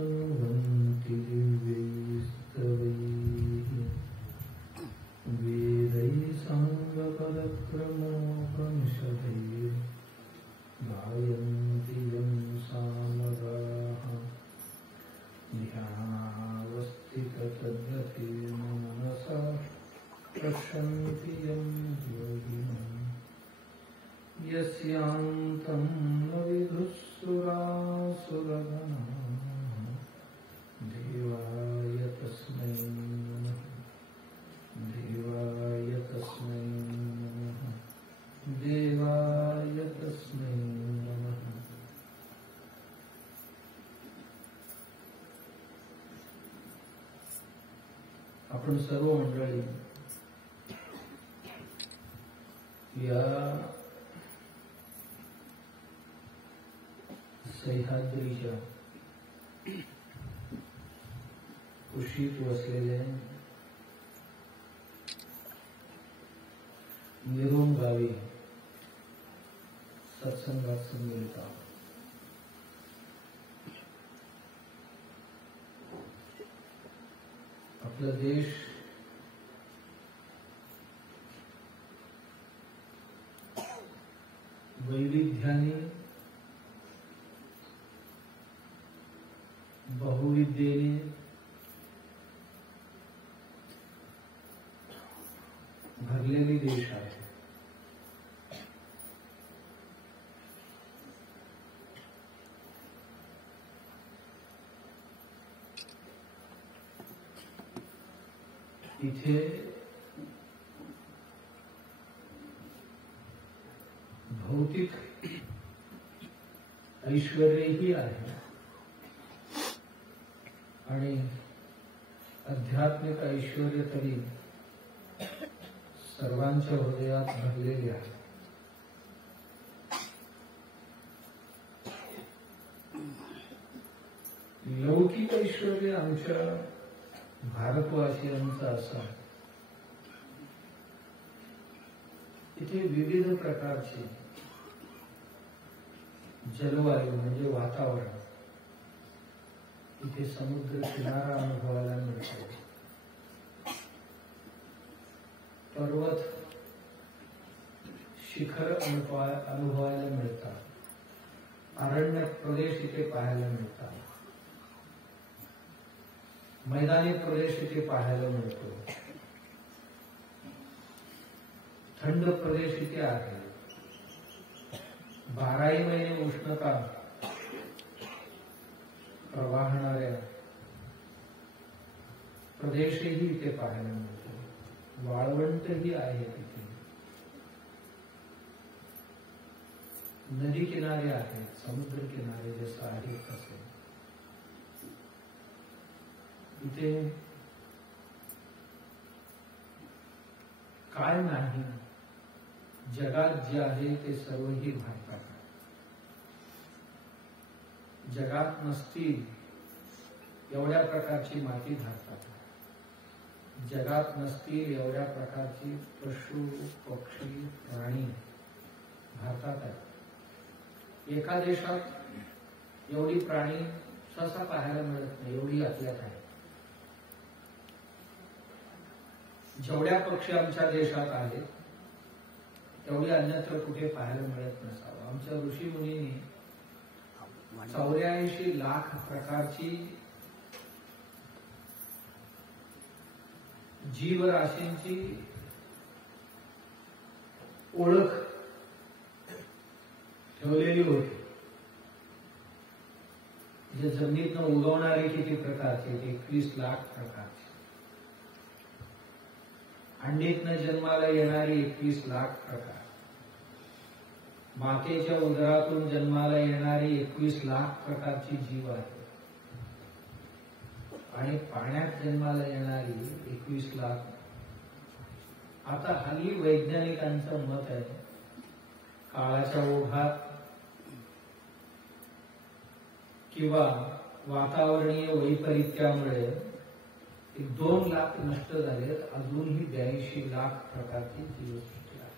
स्तुवन्ति दिव्यैस्तवैः वेदैः साङ्गपदक्रमोपनिषदैः गायन्ति यं सामगाः ध्यानावस्थिततद्गतेन मनसा पश्यन्ति यं योगिनः यस्यान्तं न विदुःसुरासुरगणाः देवाय तस्मै नमः देवाय तस्मै नमः देवाय तस्मै नमः। आपण सर्व मंडळी या सह्याद्रीच्या कुशीत वसलेले निरोम गावी सत्संगात संमिलित आहोत। आपला देश वैविध्याने बहुविद्येने भरलेली देश आहे। इथे भौतिक ऐश्वर्यही आहे आणि आध्यात्मिक ऐश्वर्य तरी सर्वांच्या हृदयात भरलेले आहे। लौकिक ऐश्वर्य आमच्या भारतवासियांचा असा इथे विविध प्रकारचे जलवायू म्हणजे वातावरण, इथे समुद्र किनारा अनुभवायला मिळतो, पर्वत शिखर अनुभवायला मिळतात, अरण्य प्रदेश इथे पाहायला मिळतात, मैदानी प्रदेश इथे पाहायला मिळतो, थंड प्रदेश इथे आहे, 12ही महिने उष्णता प्रवाहणाऱ्या प्रदेशही इथे पाहायला मिळतो, वाळवंटही आहे तिथे, नदी किनारे आहेत, समुद्र किनारे जसं आहे तसे इथे काय नाही, जगात जे आहे ते सर्वही भारतात आहे। जगात नसतील एवढ्या प्रकारची माती भारतात आहे, जगात नसतील एवढ्या प्रकारची पशु पक्षी प्राणी भारतात आहेत। एका देशात एवढी प्राणी सहसा पाहायला मिळत नाही, एवढी आपल्यात आहे। जेवढ्या पक्षी आमच्या देशात आहेत तेवढे अन्यत्र कुठे पाहायला मिळत नसावं। आमच्या ऋषी मुनींनी 84 लाख प्रकारची जीवराशींची ओळख ठेवलेली होती। जे जमिनीतनं उगवणारे किती प्रकारचे, 21 लाख प्रकारचे, अंडीतनं जन्माला येणारी 21 लाख प्रकार, मातेच्या उदरातून जन्माला येणारी 21 लाख प्रकारची जीव आहे आणि पाण्यात जन्माला येणारी 21 लाख। आता हल्ली वैज्ञानिकांचं मत आहे काळाच्या ओघात किंवा वातावरणीय वैपरीत्यामुळे 2 लाख नष्ट झाले, अजूनही 82 लाख प्रकारची जीवसृष्टी आहे।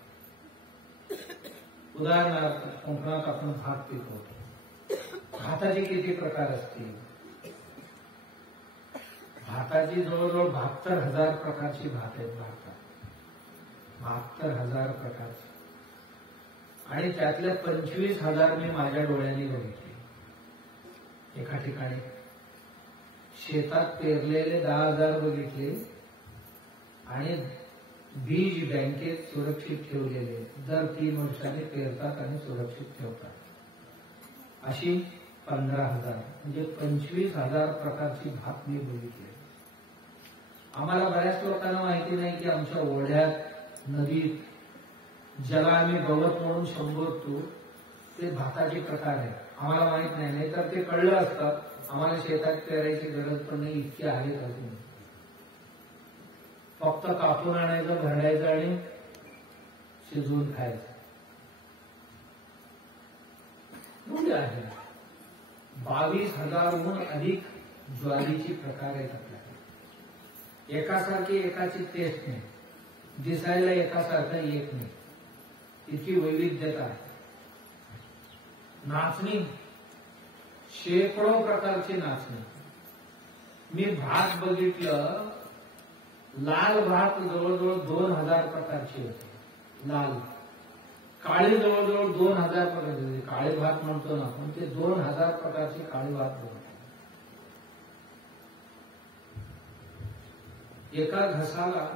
उदाहरणार्थ कोकणात आपण भात पिकवतो, भाताचे किती प्रकार असतील, भाताची जवळजवळ 72,000 प्रकारची भात आहेत भारतात. 72,000 प्रकारची. आणि त्यातल्या 25,000 मी माझ्या डोळ्यांनी बघितले एका ठिकाणी. शेतात पेरलेले 10,000 बघितले आणि बीज बँकेत सुरक्षित ठेवलेले दर 3 वर्षांनी पेरतात आणि सुरक्षित ठेवतात. अशी 15,000 म्हणजे 25,000 प्रकारची भात मी बघितली. आम्हाला बऱ्याच लोकांना माहिती नाही की आमच्या ओढ्यात नदीत ज्याला आम्ही गवत म्हणून संबोधतो ते भाताचे प्रकार आहेत. आम्हाला माहित नाही, तर ते कळलं असतं आम्हाला शेतात पेरायची गरज पण नाही, इतके आहेत अजून. फक्त कापून आणायचं, भरडायचं आणि शिजवून खायचं. एवढे आहे. 22,000हून अधिक ज्वारीची प्रकार आहेत आपल्याकडे. एकासारखी एकाची टेस्ट नाही, दिसायला एकासारखं एक नाही, इतकी वैविध्यता आहे. नाचणी, शेकडो प्रकारची नाचणी. मी भात बघितलं, लाल भात जवळजवळ 2,000 प्रकारची होती. लाल. काळी जवळजवळ 2,000 प्रकारची होती. काळे भात म्हणतो ना आपण, ते 2,000 प्रकारची काळी भात बनवते. एका घसाला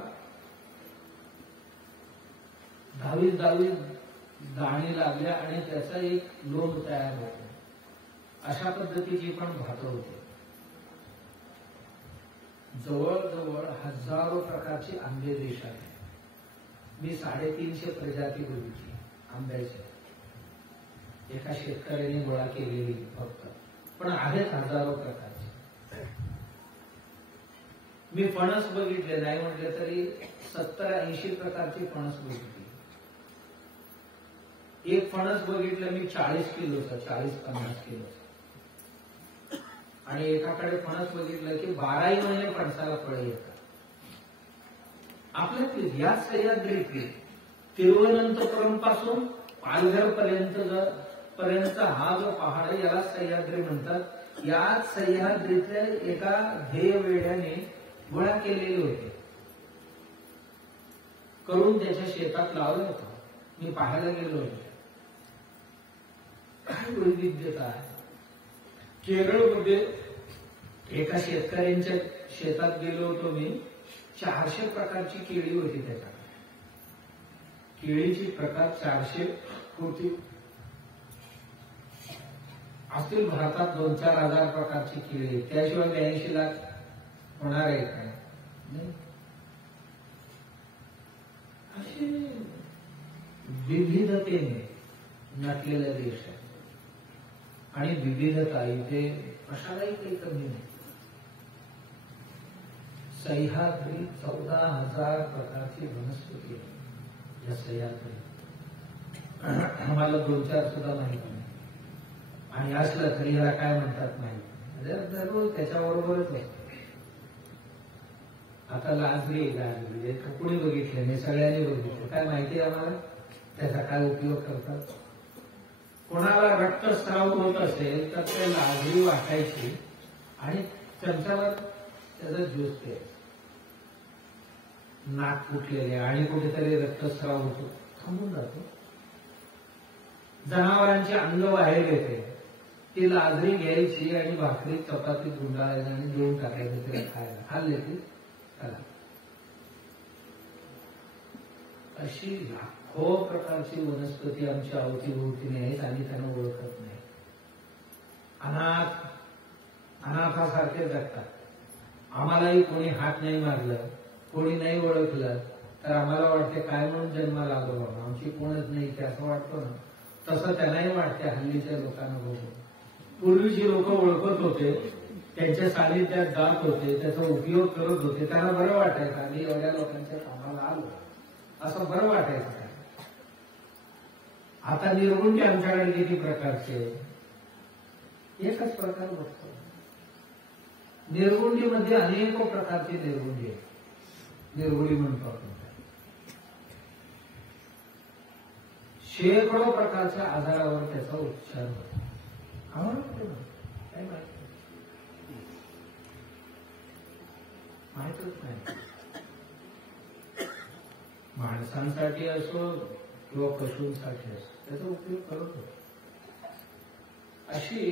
10-10 दाणे लागल्या आणि त्याचा एक लोंब तयार होतो. अशा पद्धतीची पण भात होते. जवळजवळ हजारो प्रकारचे आंबे देशात आहेत. मी 350 प्रजाती बघितली आंब्याच्या, एका शेतकऱ्याने गोळा केलेली फक्त, पण आहेत हजारो प्रकारचे. मी फणस बघितले, नाही म्हटले तरी 70-80 प्रकारची फणस बघितली. एक फणस बघितलं मी 40 किलोचा, 40-50 किलोचा. आणि एकाकडे फणस बघितलं की 12 महिने फणसाला फळे येतात. आपल्या या सह्याद्री तिरुवनंतपुरम पासून पालघर पर्यंत हा जो पहाड आहे याला सह्याद्री म्हणतात. या सह्याद्रीतल्या एका ध्येय वेड्याने गोळा केलेले होते, करून त्याच्या शेतात लावलं होतं. मी पाहायला गेलो होतो. काय वैविध्यता आहे. केरळमध्ये एका शेतकऱ्यांच्या शेतात गेलो होतो मी. 400 प्रकारची केळी होती त्याच्यात. केळीची प्रकार 400 होती. असतील भारतात 2-4 हजार प्रकारची केळी. त्याशिवाय 82 लाख होणार आहे का? नाही. असे विविधतेने नटलेला देश आहे. आणि विविधता इथे कशालाही काही कमी नाही. सह्याद्री 14,000 प्रकारची वनस्पती आहे. या सह्याद्री आम्हाला 2-4 सुद्धा माहिती नाही. आणि असलं तरी याला काय म्हणतात माहिती, दररोज त्याच्याबरोबरच असतो. आता लाजरी कुणी बघितलं नाही, सगळ्यांनी बघितलं. काय माहिती आम्हाला त्याचा काय उपयोग करतात. कोणाला रक्तस्राव होत असेल तर ते लाजरी वाटायची आणि चमच्यावर त्याचा ज्यूस प्यायचा. नाक फुटलेले आणि कुठेतरी रक्तस्राव होतो, थांबून जातो. जनावरांची अंग बाहेर येते, ती लाजरी घ्यायची आणि भाकरी चपाती गुंडाळायची आणि देऊन टाकायचं तिला खायला. खाल्ले ती चला. अशी लाखो प्रकारची वनस्पती आमच्या अवतीभोवतीने आहेत आणि त्यांना ओळखत नाही. अनाथासारखे जगतात. आम्हालाही कोणी हात नाही मारलं, कोणी नाही ओळखलं तर आम्हाला वाटते काय म्हणून जन्माला आलो बाबा, आमची कोणच नाही की असं वाटतं ना. तसं त्यांनाही वाटते हल्लीच्या लोकांना बघून. पूर्वीची लोक ओळखत होते, त्यांच्या सानिध्यात जात होते, त्याचा उपयोग करत होते, त्यांना बरं वाटायचं. आणि एवढ्या लोकांच्या कामाला आलो असं बरं वाटायचं. आता निर्गुंडी आमच्याकडे किती प्रकारचे, एकच प्रकार बघतो. निर्गुंडीमध्ये अनेक प्रकारची निर्गुंडी आहे. निर्गुंडी म्हणतो आपण. शेकडो प्रकारच्या आजारावर त्याचा उपचार होतो. आम्हाला काय माहिती. माहितच नाही. माणसांसाठी असो किंवा पशूंसाठी असो त्याचा उपयोग करत होतो. अशी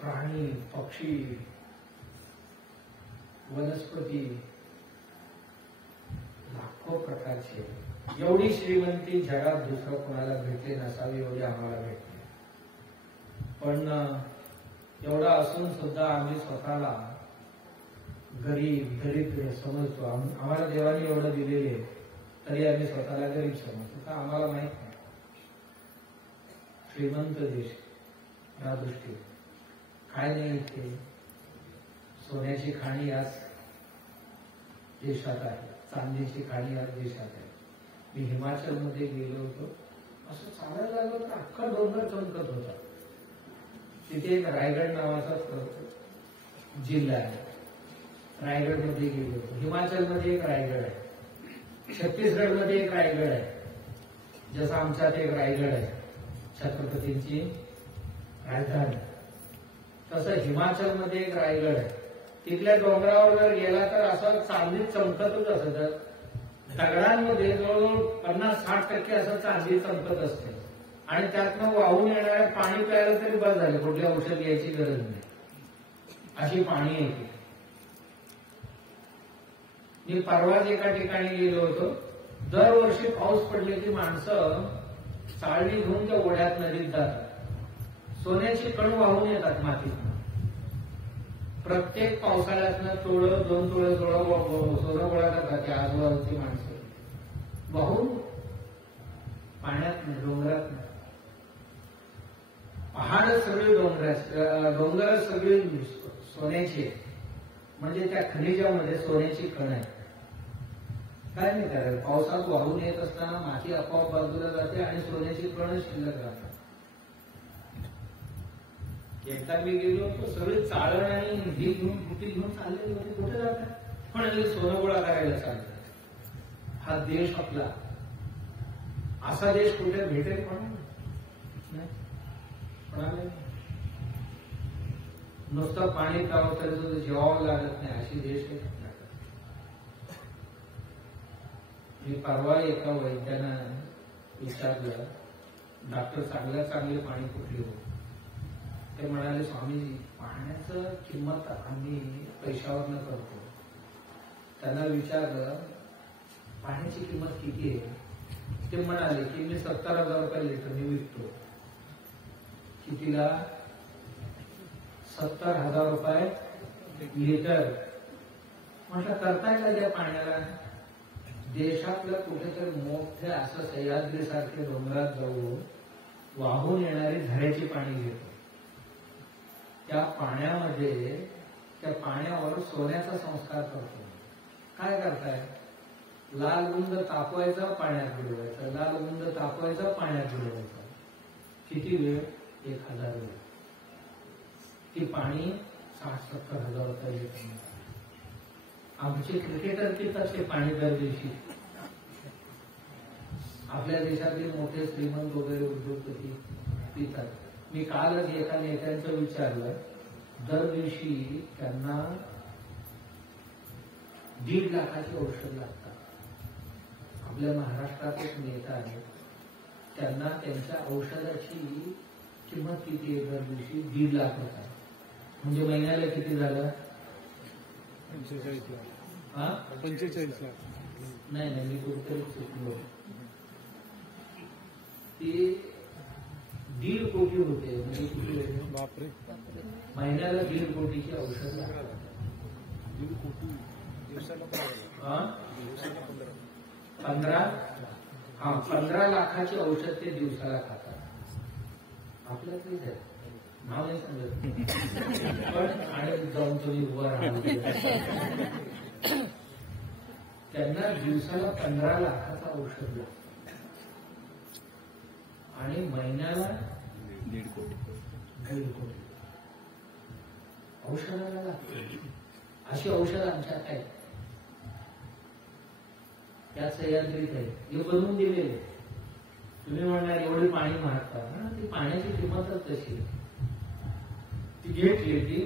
प्राणी, पक्षी, वनस्पती लाखो प्रकारचे, एवढी श्रीमंती जगात दुसरं कोणाला भेटली नसावी एवढी आम्हाला भेटली. पण एवढा असून सुद्धा आम्ही स्वतःला गरीब दरिद्र समजतो. आम्हाला देवाने एवढं दिलेले तरी आम्ही स्वतःला गरीब समजतो. तर आम्हाला माहित नाही श्रीमंत देश या दृष्टीने काय नाही. इथे सोन्याची खाणी याच देशात आहे, चांदीची खाणी याच देशात आहे. मी हिमाचल मध्ये गेलो होतो, असं चालायला लागलो तर अख्खा डोंगर चमकत होता. तिथे एक रायगड नावाचा जिल्हा आहे, रायगड मध्ये गेलो होतो. हिमाचल मध्ये एक रायगड आहे, छत्तीसगड मध्ये एक रायगड आहे, जसं आमच्यात एक रायगड आहे छत्रपतींची राजधानी, तसं हिमाचल मध्ये एक रायगड आहे. तिथल्या डोंगरावर जर गेला तर असं चांदी चमकतच असत. दगडांमध्ये जवळजवळ 50-60% असं चांदी चमकत असते आणि त्यातनं वाहून येणाऱ्या पाणी प्यायला तरी बस झालं, कुठली औषध घ्यायची गरज नाही, अशी पाणी येते. मी परवाच एका ठिकाणी गेलो होतो. दरवर्षी पाऊस पडले की माणसं चाळणी घेऊन त्या ओढ्यात नदीत जातात. सोन्याची कण वाहून येतात मातीत. प्रत्येक पावसाळ्यातनं तोळं 2 तोळे सोनं गोळा करतात त्या आजूबाजूची माणसं वाहून पाण्यात डोंगरात. पहाड सगळे डोंगर सगळे सोन्याचे, म्हणजे त्या खनिजामध्ये सोन्याची कण आहे. काय नाही करायला, पावसात वाहून येत असताना माती आपोआप बाजूला जाते आणि सोन्याची कण शिल्लक राहतात. एकदा मी गेलो होतो, सगळे चाळण आणि ही घेऊन कुठे घेऊन चालले होते. कुठे जातात पण सोनं गोळा करायला चालले. हा देश आपला, असा देश कुठे भेटेल पण नुसतं पाणी प्यावं तरी सुद्धा जेवावं लागत नाही अशी देश आहे. मी परवा एका वैद्यानं विचारलं, डॉक्टर चांगले पाणी कुठले हो? ते म्हणाले, स्वामीजी पाण्याचं किंमत आम्ही पैशावरनं करतो. त्यांना विचारलं पाण्याची किंमत किती आहे? ते म्हणाले की मी 70,000 रुपये लिटरने विकतो. कितीला? 70,000 रुपये लिटर. म्हटलं करताय का त्या पाण्याला? देशातलं कुठेतरी मोठे असं सह्याद्री सारखे डोंगरात जाऊन वाहून येणारी झऱ्याची पाणी घेतो. त्या पाण्यामध्ये त्या पाण्यावर सोन्याचा संस्कार करतो. काय करताय? लाल गुंद तापवायचा, पाण्यात बुडवायचा, लाल गुंद तापवायचा, पाण्यात बुडवायचा. किती वेळ? 1000 वेळ. ती पाणी 60-70,000 रुपये लिटर. आमचे क्रिकेटर पितात ते पाणी दर दिवशी. आपल्या देशातले मोठे श्रीमंत वगैरे उद्योगपती पितात. मी कालच एका नेत्यांचं विचारलं, दर दिवशी त्यांना 1.5 लाखाची औषध लागतात. आपल्या महाराष्ट्रात एक नेता आहे, त्यांना त्यांच्या औषधाची किंमत किती आहे? दर दिवशी 1.5 लाख रुपये. म्हणजे महिन्याला किती झालं? 45 लाख. हा 45 लाख. नाही मी कुठेतरी चुकलो. ते 1.5 कोटी होते. म्हणजे किती? बापरे. महिन्याला 1.5 कोटीची औषध लागतात. 1.5 कोटी दिवसाला 15 लाखाची औषध ते दिवसाला खातात. आपल्यातलीच आहे, नाव नाही सांगत पण. आणि जाऊन तुम्ही उभा राहा. त्यांना दिवसाला 15 लाखाचं औषध लागतं आणि महिन्याला 1.5 कोटी. 1.5 कोटी औषधाला लागते. अशी औषध आमच्यात आहेत, त्या सह्याद्रीत आहे, हे बनवून दिलेले. तुम्ही म्हणणार एवढे पाणी मागता ना, ती पाण्याची किंमतच तशी. ती घेतली की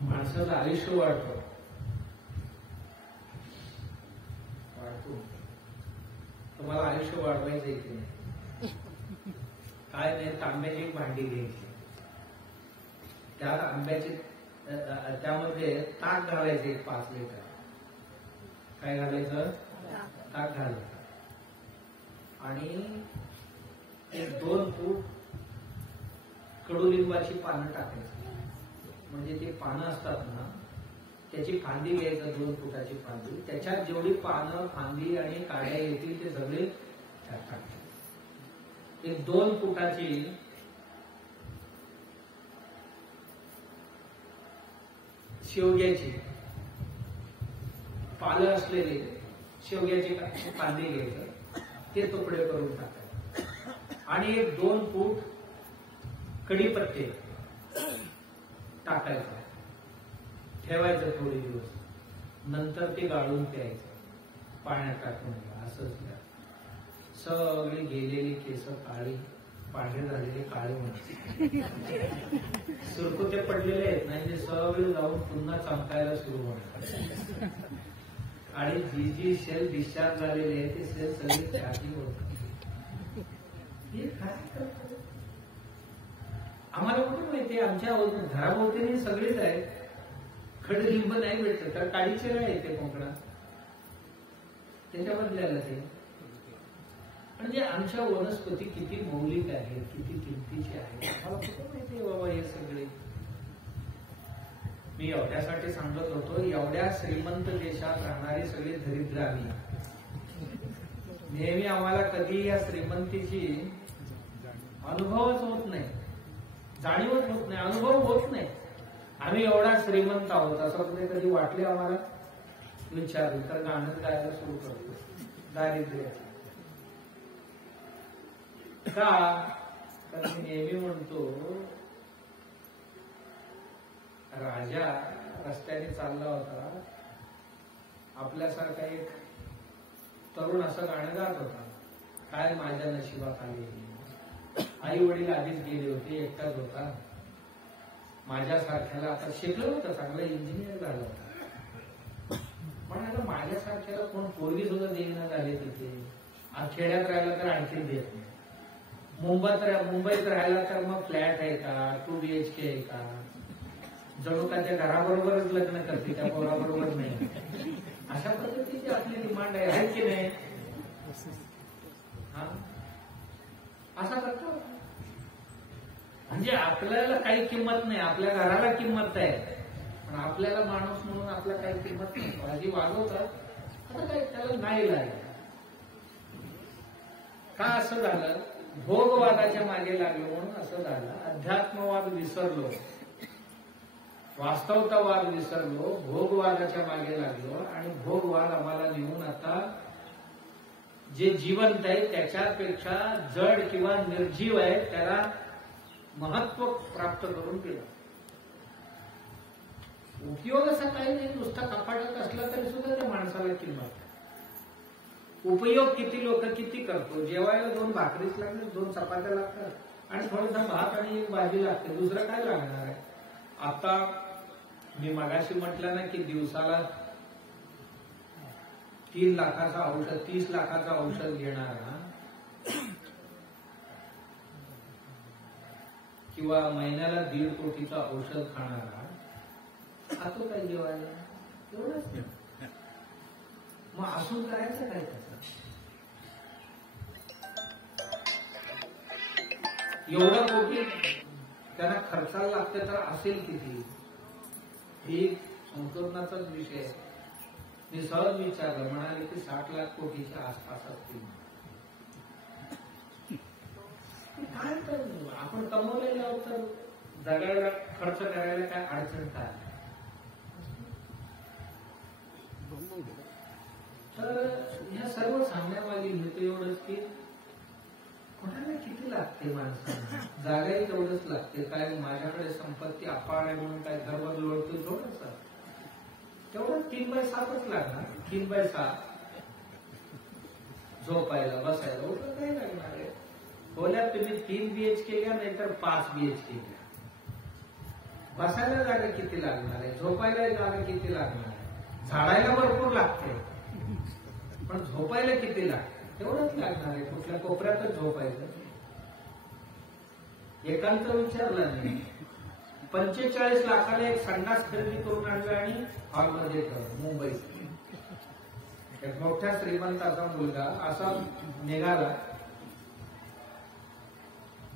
माणसाचं आयुष्य वाढतं. आतून तुम्हाला आयुष्य वाढवायचं की नाही, काय नाही, तांब्याची भांडी घ्यायची, त्या त्यामध्ये ताक घालायचं 5 लिटर. काय घालायचं? ताक घालायचं. आणि 1-2 फूट कडुलिंबाची पानं टाकायची. म्हणजे ती पानं असतात ना, त्याची फांदी घ्यायचं, 2 फुटाची फांदी, त्याच्यात जेवढी पानं, फांदी आणि काड्या येतील ते सगळे त्यात टाकायचे. 2 फुटाची शेवग्याची पालं असलेली शेवग्याची फांदी घ्यायचं, ते तुकडे करून टाकायचे. आणि 2 फूट कढीपत्ते टाकायचं, ठेवायचं थोडे दिवस, नंतर ते गाळून प्यायचं, पाण्यात टाकून घ्या. असंच घ्या. सगळी गेलेली केस काळी, पांढरे झालेले काळे होणार, सुरकुते पडलेले आहेत नाही, ते सगळे जाऊन पुन्हा चमकायला सुरू होणार. आणि जी सेल डिस्चार्ज झालेले आहे ते सेल सगळे चार्जिंग होतात. हे काय करतात आम्हाला कुठे माहिती? आमच्या घराभोवती सगळेच आहेत. कडलिंब नाही भेटत तर काळीचे काय येते कोकणात, त्याच्या बदल्याला ते. म्हणजे आमच्या वनस्पती किती मौलिक आहेत, किती किमतीचे आहेत, आम्हाला कुठे माहिती बाबा हे सगळे. मी एवढ्यासाठी सांगत होतो, एवढ्या श्रीमंत देशात राहणारे सगळे दरिद्र आम्ही. नेहमी आम्हाला कधी या श्रीमंतीची अनुभवच होत नाही, जाणीवच होत नाही, अनुभव होत नाही. आम्ही एवढा श्रीमंत आहोत असं कुठे कधी वाटले आम्हाला? विचारलं तर गाणं गायला सुरू करतो दारिद्र्य. का? तर मी नेहमी म्हणतो, राजा रस्त्याने चालला होता, आपल्यासारखा एक तरुण असं गाणं गात होता, काय माझ्या नशिबात आली, आई वडील आधीच गेले होते, एकटाच होता, माझ्यासारख्याला आता शिकलं होतं, चांगला इंजिनियर झाला होता, पण आता माझ्यासारख्याला कोण पोरगी सुद्धा देईना झाली तिथे. खेड्यात राहिला तर आणखी देत नाही, मुंबईत राहिला तर मग फ्लॅट आहे का, 2 BHK आहे का, जणू का त्या घराबरोबरच लग्न करते, त्या पोराबरोबर नाही. अशा पद्धतीची आपली डिमांड आहे की नाही? असा करतो. म्हणजे आपल्याला काही किंमत नाही, आपल्या घराला किंमत आहे, पण आपल्याला माणूस म्हणून आपल्याला काही किंमत नाही. भाजी वागवतात, आता काही त्याला नाही लागलं. का असं झालं? भोगवादाच्या मागे लागलो म्हणून असं झालं. अध्यात्मवाद विसरलो, वास्तवतावाद विसरलो, भोगवादाच्या मागे लागलो, आणि भोगवाद आम्हाला नेऊन आता जे जिवंत आहे त्याच्यापेक्षा जड किंवा निर्जीव आहे त्याला महत्व प्राप्त करून केलं. उपयोग असा काही नाही, नुसता कपाटात असला तरी सुद्धा त्या माणसाला किंमत. उपयोग किती लोक किती करतो? जेवायला 2 भाकरीच लागले, 2 चपात्या लागतात, आणि थोडासा भात आणि 1 भाजी लागते, दुसरं काय लागणार आहे? आता मी मगाशी म्हटलं ना की दिवसाला 3 लाखाचं औषध, 30 लाखाचं औषध घेणारा किंवा महिन्याला 1.5 कोटीचं औषध खाणारा खातो काय जेवायला? एवढंच नाही. मग असून करायचं काय त्याचं? एवढं कोटी त्यांना खर्चाला लागते तर असेल किती? ही संशोधनाचाच विषय आहे. मी सहज विचारलं, म्हणाले की 60 लाख कोटीच्या आसपास असतील. काय तर आपण कमवलेलं आहोत तर जगायला खर्च करायला काय अडचण काय? तर ह्या सर्व सांगण्यामागे हेतू एवढंच की कोणाला किती लागते माणसांना, जागाही तेवढंच लागते. काय माझ्याकडे संपत्ती अपार आहे म्हणून काय घरवर लोळतो थोडंच, तेवढं 3/7च लागणार. 3/7 झोपायला बसायला एवढं काय लागणार आहे? खोल्यात तुम्ही 3 BHK घ्या नाहीतर 5 BHK घ्या. बसायला जागा किती लागणार आहे? झोपायला जागा किती लागणार आहे? झाडायला भरपूर लागते. पण झोपायला किती लागतं? तेवढंच लागणार आहे. कुठल्या कोपऱ्यातच झोपायचं. एकांत विचारला नाही. 45 लाखाला एक संडास खरेदी करून आणलं आणि हॉलमध्ये ठेवलं मुंबईत. एक मोठ्या श्रीमंताचा मुलगा असा निघाला.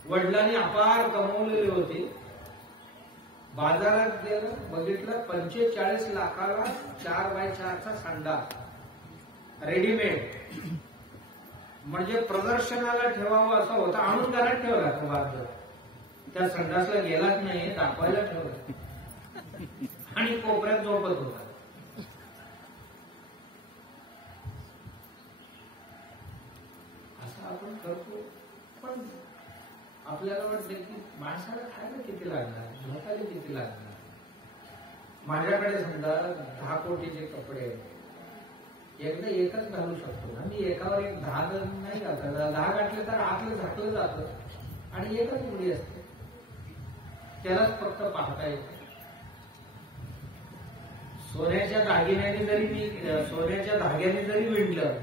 वडिलांनी अपार कमवलेले होते. बाजारात गेलं, बघितलं 45 लाखाला 4x4चा संडास रेडीमेड. म्हणजे प्रदर्शनाला ठेवावं असं होतं. आणून घरात ठेवला तो बाजार. त्या संडासला गेलाच नाही, दाखवायला ठेवला आणि कोपऱ्यात झोपत होता. असं आपण करतो. पण आपल्याला वाटतं की माणसाला खायला किती लागणार, झोपायला किती लागणार. माझ्याकडे समजा 10 कोटीचे कपडे आहेत. एकदा एकच घालू शकतो ना मी. एकावर एक 10 नाही घालतात. 10 घातले तर आतलं झाकलं जातं आणि एकच मुली असते. त्यालाच फक्त पाहता येते. सोन्याच्या दागिन्याने जरी विणलं,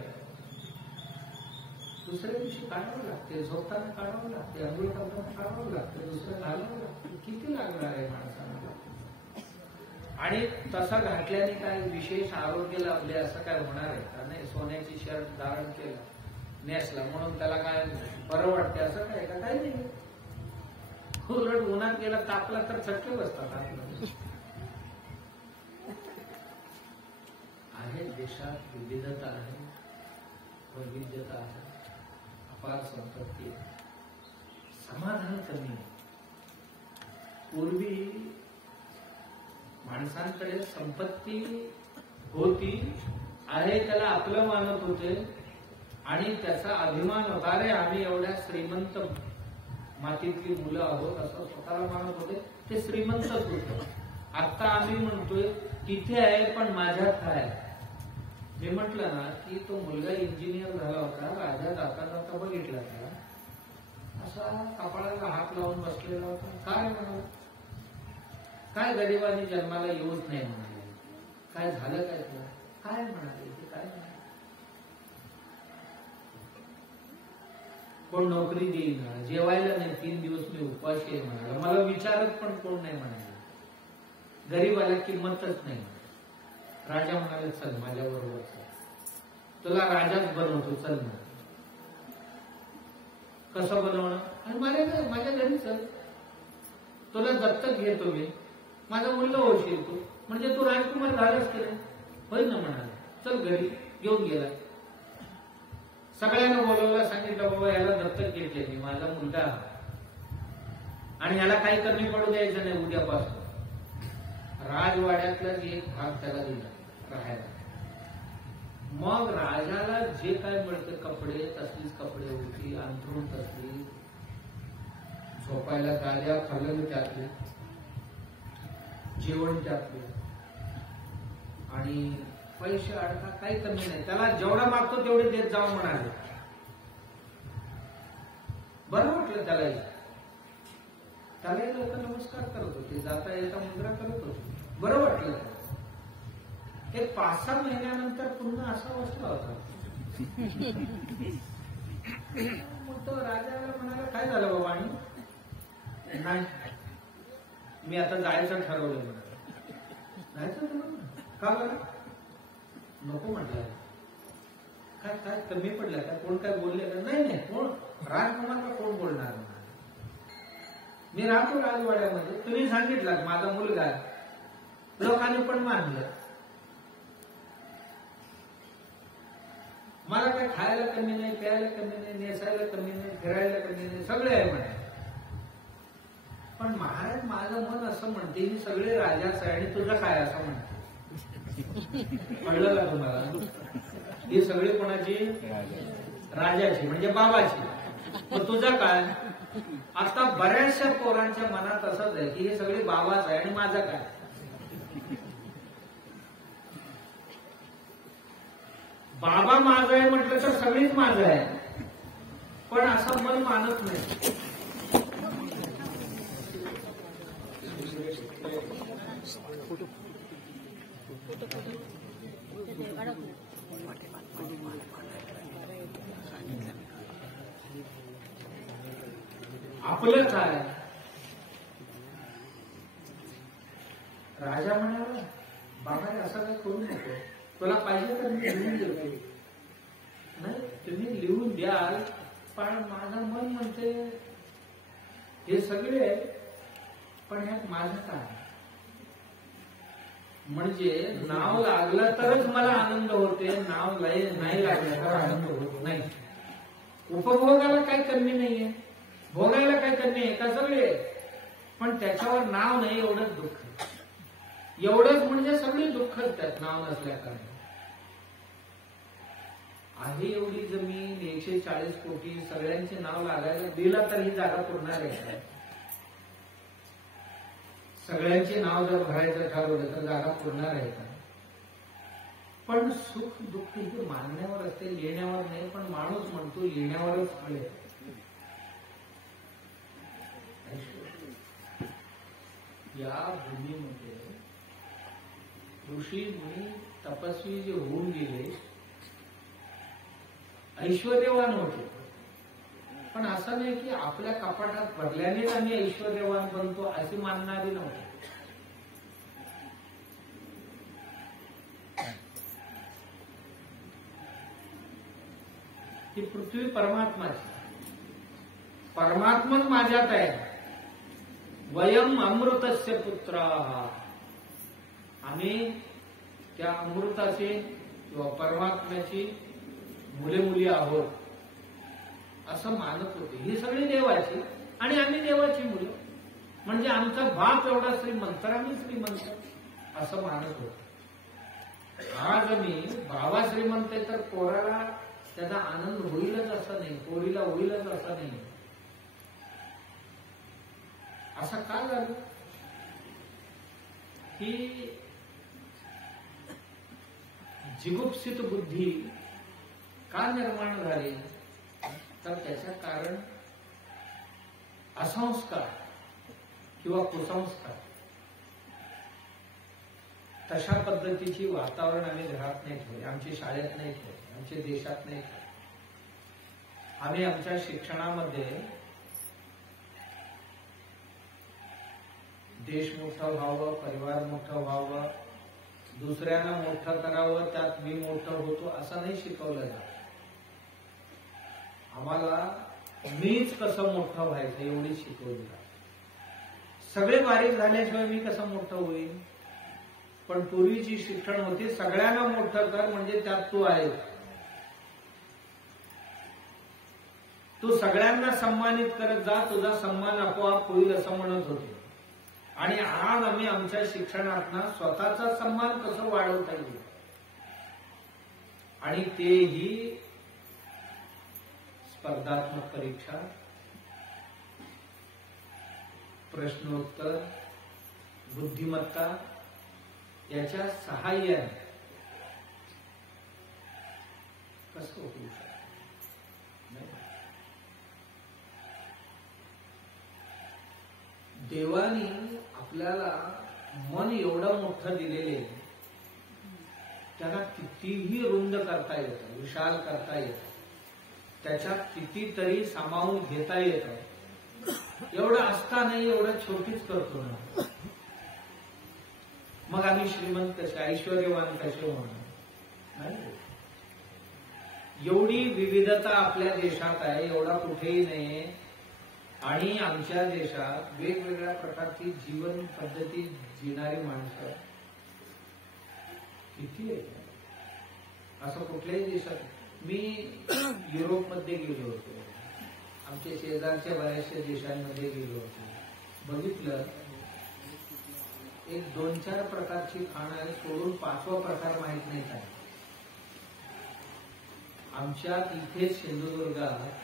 दुसऱ्या दिवशी काढावं लागते, झोपताना काढावं लागते, अंघोळ करताना काढावं लागते, दुसरं घालावं लागतं. किती लागणार आहे माणसाला. आणि तसा घातल्याने काय विशेष आरोग्य लाभले असं काय होणार आहे का? नाही. सोन्याची शर्ट धारण केलं, नेसला म्हणून त्याला काय बरं वाटते असं काय का? काही नाही. उलट उन्हात गेला, तापला तर चटके बसतात आपल्याला. आहे देशात विविधता आहे, वैविध्यता आहे, अपार संपत्ती आहे. समाधान कमी आहे. पूर्वी माणसांकडे संपत्ती होती, आहे, त्याला आपलं मानत होते आणि त्याचा अभिमान होता. अरे आम्ही एवढ्या श्रीमंत मातीतली मुलं आहोत असं स्वतःला मानत होते. ते श्रीमंतच होते. आता आम्ही म्हणतोय तिथे आहे पण माझ्यात आहे. मी म्हटलं ना की तो मुलगा इंजिनियर झाला होता. राजा जाता जाता बघितला त्याला असा कपाळाला हात लावून बसलेला होता. काय म्हणाल, काय गरिबांनी जन्माला येऊच नाही म्हणाले. काय झालं काय तुला, काय म्हणाले ते, काय म्हणाले. कोण नोकरी देईना, जेवायला नाही, 3 दिवस मी उपाशी आहे म्हणाला. मला विचारत पण कोण नाही म्हणाले. गरीबाला किंमतच नाही. राजा म्हणाले चल माझ्या बरोबर चल, तुला राजाच बनवतो, चल ना. कसं बनवणं, आणि माझ्या घरी चल, तुला दत्तक घेतो मी, माझा मुलगा होशील तू, म्हणजे तू राजकुमार झालाच की नाही. होईल ना म्हणाले. चल घरी. घेऊन गेला. सगळ्यांना बोलवलं, सांगितलं बाबा याला दत्तक घेतले मी, माझा मुलगा आणि याला काही कमी पडू द्यायचं नाही उद्यापासून. राजवाड्यातला एक भाग त्याला दिला राहायला. मग राजाला जे काय मिळते, कपडे तसलीच कपडे होती, अंथरूण तसली, झोपायला गाद्या पलंग त्यातले, जेवण त्यातले आणि पैसे अडका काही कमी नाही. त्याला जेवढा मागतो तेवढे देत जाऊ म्हणाले. बरं वाटलं त्यालाही. त्यालाही लोक नमस्कार करत होते, जाता येता मुद्रा करत होते. बरं वाटलं. एक 5-6 महिन्यानंतर पुन्हा असा बसला होता. मग तो राजाला म्हणाला काय झालं बाबा, आणि नाही मी आता जायचं ठरवलं म्हणाला. जायचं ठरवलं का बरं, नको म्हटलं. काय काय कमी पडलं का, कोण काय बोलले का? नाही नाही, कोण राजकुमार का कोण बोलणार. मी राहतो राजवाड्यामध्ये, तुम्ही सांगितलं माझा मुलगा, लोकांनी पण मानलं. मला काय खायला कमी नाही, प्यायला कमी नाही, नेसायला कमी नाही, फिरायला कमी नाही, सगळे आहे म्हणे. पण महाराज माझं मन असं म्हणते की सगळे राजाच आहे आणि तुझं काय असं म्हणते. कळलं का तुम्हाला? ही सगळी कोणाची, राजाची म्हणजे बाबाची. पण तुझं काय. आता बऱ्याचशा पोरांच्या मनात असंच आहे की हे सगळे बाबाच आहे आणि माझं काय. बाबा माझं आहे म्हटलं तर सगळीच माझं आहे, पण असं मन मानत नाही. फोटो आपलं काय? राजा म्हणाला, बाबा असं काय करू नको, तुला पाहिजे तर मी लिहून देतो. नाही, तुम्ही लिहून द्याल, पण माझं मन म्हणते हे सगळे, पण यात माझं काय? म्हणजे नाव लागलं तरच मला आनंद होते, नाव नाही लागलं तर आनंद होत नाही. उपभोगाला काही कमी नाहीये, भोगायला काही कमी आहे का? सगळे, पण त्याच्यावर नाव नाही एवढंच दुःख. एवढंच म्हणजे सगळी दुःख त्यात नाव नसल्या कारणे. आहे एवढी जमीन, 140 कोटी, सगळ्यांचे नाव लागायला दिला तर ही जागा पुरणार आहे. सगळ्यांचे नाव जर भरायचं ठरवलं तर जागा पुरणार आहे का? पण सुख दुःख हे मानण्यावर असते, लिहिण्यावर नाही. पण माणूस म्हणतो लिहिण्यावरच मिळेल. या भूमीमध्ये ऋषी मुनी तपस्वी जे होऊन गेले ऐश्वर्यवान होते, पण असं नाही की आपल्या कपाटात भरल्यानेच आम्ही ऐश्वर्यवान बनतो असे मानणारे नव्हते. ही पृथ्वी परमात्माची, परमात्मा माझ्यात आहे. वयम अमृतस्य पुत्र, आम्ही त्या अमृताचे किंवा परमात्म्याची मुले मुली आहोत असं मानत होते. ही सगळी देवाची आणि आम्ही देवाची मुलं, म्हणजे आमचा बाप एवढा श्रीमंत, आम्ही श्रीमंत असं मानत होतो. आज आम्ही बाबा श्रीमंत आहे तर पोराला त्याचा आनंद होईलच असं नाही, पोरीला होईलच असं नाही. असं का झालं? ही जिगुप्सित बुद्धी का निर्माण झाली? तर त्याचं कारण असंस्कार किंवा कुसंस्कार. तशा पद्धतीची वातावरण आम्ही घरात नाही ठेवले, आमच्या शाळेत नाही ठेवले, आमच्या देशात नाही ठेवले. आम्ही आमच्या शिक्षणामध्ये देश मोठा व्हावं, परिवार मोठा व्हावं, दुसऱ्यांना मोठं करावं, त्यात मी मोठं होतो असं नाही शिकवलं जात. आम्हाला मीच कसं मोठं व्हायचं एवढी शिकवली जात. सगळे बारीक झाल्याशिवाय मी कसं मोठं होईल? पण पूर्वीची शिक्षण होती सगळ्यांना मोठं कर, म्हणजे त्यात तू आहे. तू सगळ्यांना सन्मानित करत जा, तुझा सन्मान आपोआप होईल असं म्हणत होते. आणि आज आम्ही आमच्या शिक्षणातनं स्वतःचा सन्मान कसं वाढवता येईल, आणि तेही स्पर्धात्मक परीक्षा, प्रश्नोत्तर, बुद्धिमत्ता याच्या सहाय्याने कसं होऊ शकतं? देवानी आपल्याला मन एवढं मोठं दिलेले, त्याला कितीही रुंद करता येतं, विशाल करता येतं, त्याच्यात कितीतरी सामावून घेता येतं. एवढं असतानाही एवढं छोटीच करतो ना. मग आम्ही श्रीमंत कसे, ऐश्वर्यवान कसे होणार? एवढी विविधता आपल्या देशात आहे, एवढा कुठेही नाही. आणि आमच्या देशात वेगवेगळ्या प्रकारची जीवन पद्धती जिणारी माणसं किती आहे? असं कुठल्याही देशात. मी युरोपमध्ये गेलो होतो, आमच्या शेजारच्या बऱ्याचशा देशांमध्ये गेलो होतो. बघितलं, एक 2-4 प्रकारची खाणं आहे, सोडून 5वा प्रकार माहित नाही काय. आमच्या इथे सिंधुदुर्गात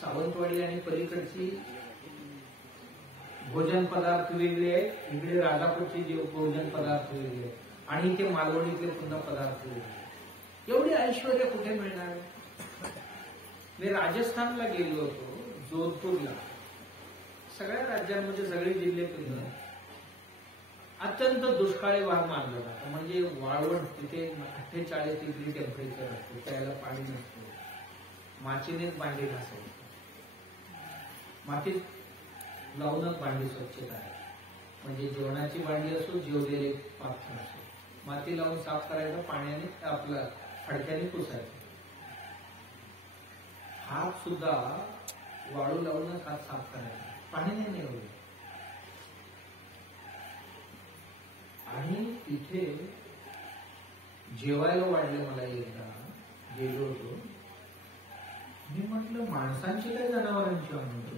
सावंतवाडी आणि पलीकडची भोजन पदार्थ वेगळे आहेत, इकडे राजापूरची जे भोजन पदार्थ वेगळे आहेत, आणि इथे मालवणीतले पुन्हा पदार्थ वेगळे. एवढे ऐश्वर्य कुठे मिळणार? मी राजस्थानला गेलो होतो, जोधपूरला. सगळ्या राज्यांमध्ये सगळे जिल्हे फिरले. अत्यंत दुष्काळी भाग मानला जातो. म्हणजे वाळवंट तिथे 48 डिग्री टेम्परेचर असते, प्यायला पाणी नसतं, मातीनेच भांडी घासायची, मातीत लावूनच भांडी स्वच्छता आहे. म्हणजे जेवणाची भांडी असो, जेवलेले पात्र असो, माती लावून साफ करायचं, पाण्याने आपलं फडक्याने पुसायचं. हात सुद्धा वाळू लावूनच हात साफ करायचा, पाण्याने नाही होईल. आणि तिथे जेवायला वाढले. मला एकदा गेलो होतो, मी म्हटलं माणसांची काय जनावरांची म्हणतो,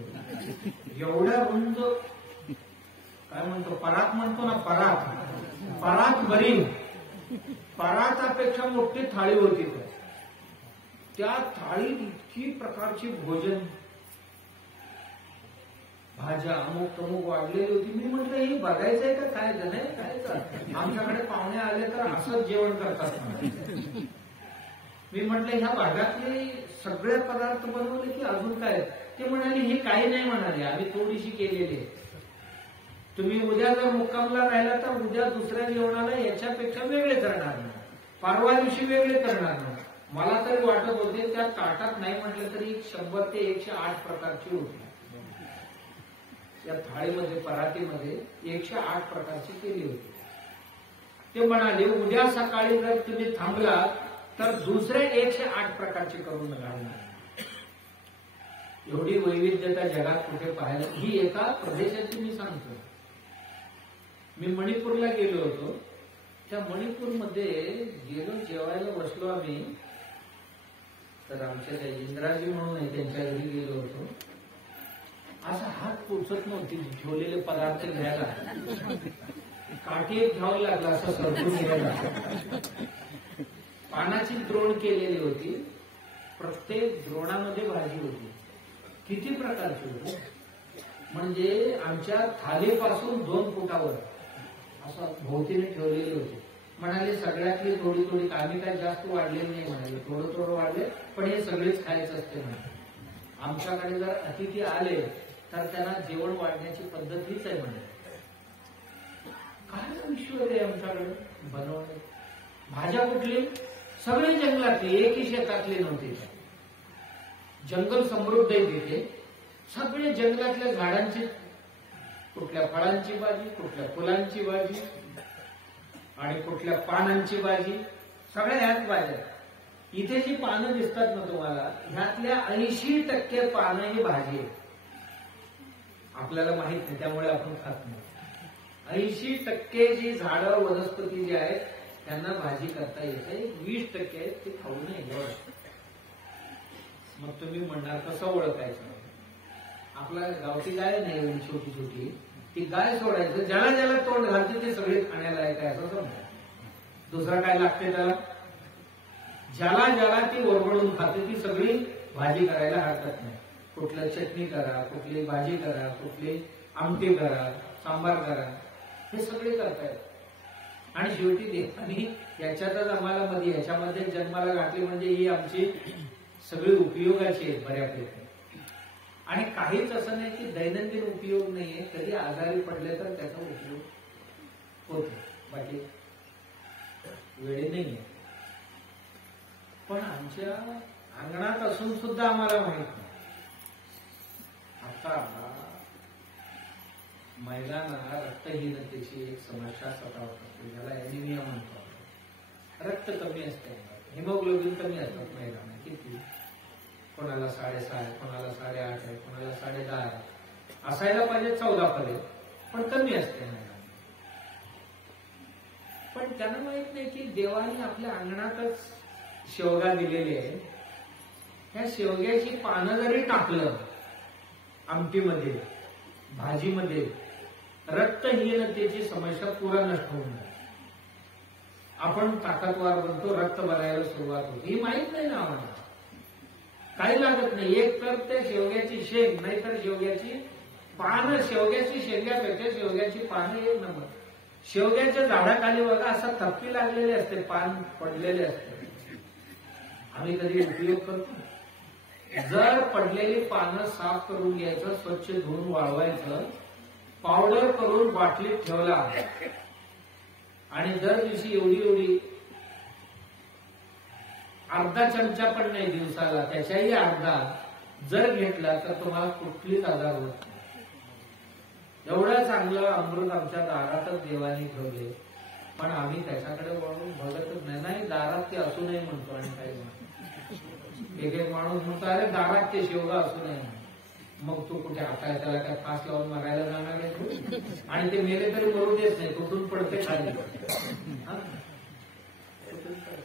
एवढ्या रुंद काय म्हणतो, परात म्हणतो ना, परात बरी, परातापेक्षा मोठी थाळी होती. त्या थाळीत इतकी प्रकारची भोजन, भाज्या अमुक तमुक वाढलेली होती. मी म्हटलं हे बघायचंय का, काय नाही काय, आमच्याकडे पाहुणे आले तर असंच जेवण करतात. मी म्हटलं ह्या भागातले सगळे पदार्थ बनवले की अजून काय. ते म्हणाले हे काही नाही म्हणाले, आम्ही थोडीशी केलेली आहे. तुम्ही उद्या जर मुक्कामला राहिला तर उद्या दुसऱ्या जेवणाला याच्यापेक्षा वेगळे करणार नाही, परवा दिवशी वेगळे करणार नाही. मला तरी वाटत होते त्या ताटात नाही म्हटलं तरी 100 ते 108 प्रकारची होती. या थाळीमध्ये, पराठीमध्ये 108 प्रकारची केली होती. ते म्हणाले उद्या सकाळी जर तुम्ही थांबला तर दुसरे 108 प्रकारचे करून घालणार. एवढी वैविध्यता जगात कुठे पाहायला. ही एका प्रदेशाची मी सांगतो. मी मणिपूरला गेलो होतो. त्या मणिपूरमध्ये गेलो, जेवायला बसलो आम्ही. तर आमच्या त्या इंद्राजी म्हणून आहे, त्यांच्या घरी गेलो होतो. असा हात पोचत नव्हती ठेवलेले पदार्थ घ्यायला, काठी एक घ्यावं लागला, असं सरकून घ्यायला. पानाची द्रोण केलेली होती, प्रत्येक द्रोणामध्ये भाजी होती. किती प्रकारची होती म्हणजे आमच्या थालीपासून 2 फुटावर असं भोवतीने ठेवलेली होती. म्हणाले सगळ्यातली थोडी थोडी, आम्ही काय जास्त वाढलेली नाही म्हणाले, थोडं थोडं वाढले, पण हे सगळेच खायचं असते म्हणाले. आमच्याकडे जर अतिथी आले तर त्यांना जेवण वाढण्याची पद्धत हीच आहे म्हणे. काय विश्व आहे आमच्याकडे बनवणे. भाज्या कुठली, सगळे जंगलातली, एकही शेतातली नव्हती. जंगल समृद्ध आहे तिथे, सगळे जंगलातल्या झाडांची, कुठल्या फळांची भाजी, कुठल्या फुलांची भाजी आणि कुठल्या पानांची भाजी, सगळ्या ह्याच भाज्या. इथे जी पानं दिसतात ना तुम्हाला, ह्यातल्या 80% पानं ही भाजी आहे. आपल्याला माहित नाही त्यामुळे आपण खात नाही. 80% जी झाडं वनस्पती जी आहेत त्यांना भाजी करता येते, 20% आहेत ते खाऊ नये. मग तुम्ही म्हणणार कसं ओळखायचं. आपला गावठी गाय नाही एवढी छोटी छोटी, ती गाय सोडायचं, ज्याला ज्याला तोंड घालते ते सगळे खाण्याला आहे काय असं समजा. दुसरा काय लागते त्याला, ज्याला ज्याला ती ओरबडून खाते ती सगळी भाजी करायला हरकत नाही. कुठलं चटणी करा, कुठली भाजी करा, कुठली आमटी करा, सांबार करा, हे सगळे करतायत. आणि शेवटी देवानी याच्यातच आम्हाला मध्ये याच्यामध्ये जन्माला घातली म्हणजे ही आमची सगळी उपयोगाची आहेत बऱ्यापैकी. आणि काहीच असं नाही की दैनंदिन उपयोग नाहीये, कधी आजारी पडले तर त्याचा उपयोग होतो, बाकी वेळे नाहीये. पण आमच्या अंगणात असून सुद्धा आम्हाला माहित नाही. आता महिलांना रक्तहीनतेची एक समस्या सतावत असते, ज्याला ॲनिमिया म्हणतो. रक्त कमी असते, हिमोग्लोबिन कमी असतात महिलांना. किती, कोणाला 6.5 आहे, कोणाला 8.5 आहे, कोणाला 10.5 आहे. असायला पाहिजे 14 पर्यंत, पण कमी असते महिलांना. पण त्यांना माहित नाही की देवाने आपल्या अंगणातच शेवगा दिलेली आहे. ह्या शेवग्याची पानं जरी टाकलं आमटीमध्ये, भाजीमध्ये, रक्तहीनतेची समस्या पुरा नष्ट होऊन जाते. आपण ताकदवार बनतो, रक्त बनायला सुरुवात होती. ही माहित नाही ना आम्हाला, काही लागत नाही. एक तर ते शेवग्याची शेंग, नाहीतर शेवग्याची पानं. शेवग्याची शेंग्यापेक्षा शेवग्याची पानं एक नंबर. शेवग्याच्या झाडाखाली बघा असं थप्पी लागलेली असते, पान पडलेले असते. आम्ही कधी उपयोग करतो. जर पडलेली पानं साफ करून घ्यायचं, स्वच्छ धुवून वाळवायचं, पावडर करून बाटलीत ठेवला आणि दर दिवशी एवढी अर्धा चमचा पण नाही दिवसाला, त्याच्याही अर्धा जर घेतला तर तुम्हाला कुठलीच आजार होत नाही. एवढं चांगलं अमृत आमच्या दारातच देवाने ठेवले, पण आम्ही त्याच्याकडे वळून बघतच नाही. नाही दारात ते असू नये म्हणतो. आणि काही म्हणतो, एक माणूस म्हणतो अरे दारात ते शेवगा असू नये. मग तू कुठे आता त्याला काय फास लावून मारायला जाणार आहे तू? आणि ते मेले तरी मरू देत नाही, कुठून पडते खाली.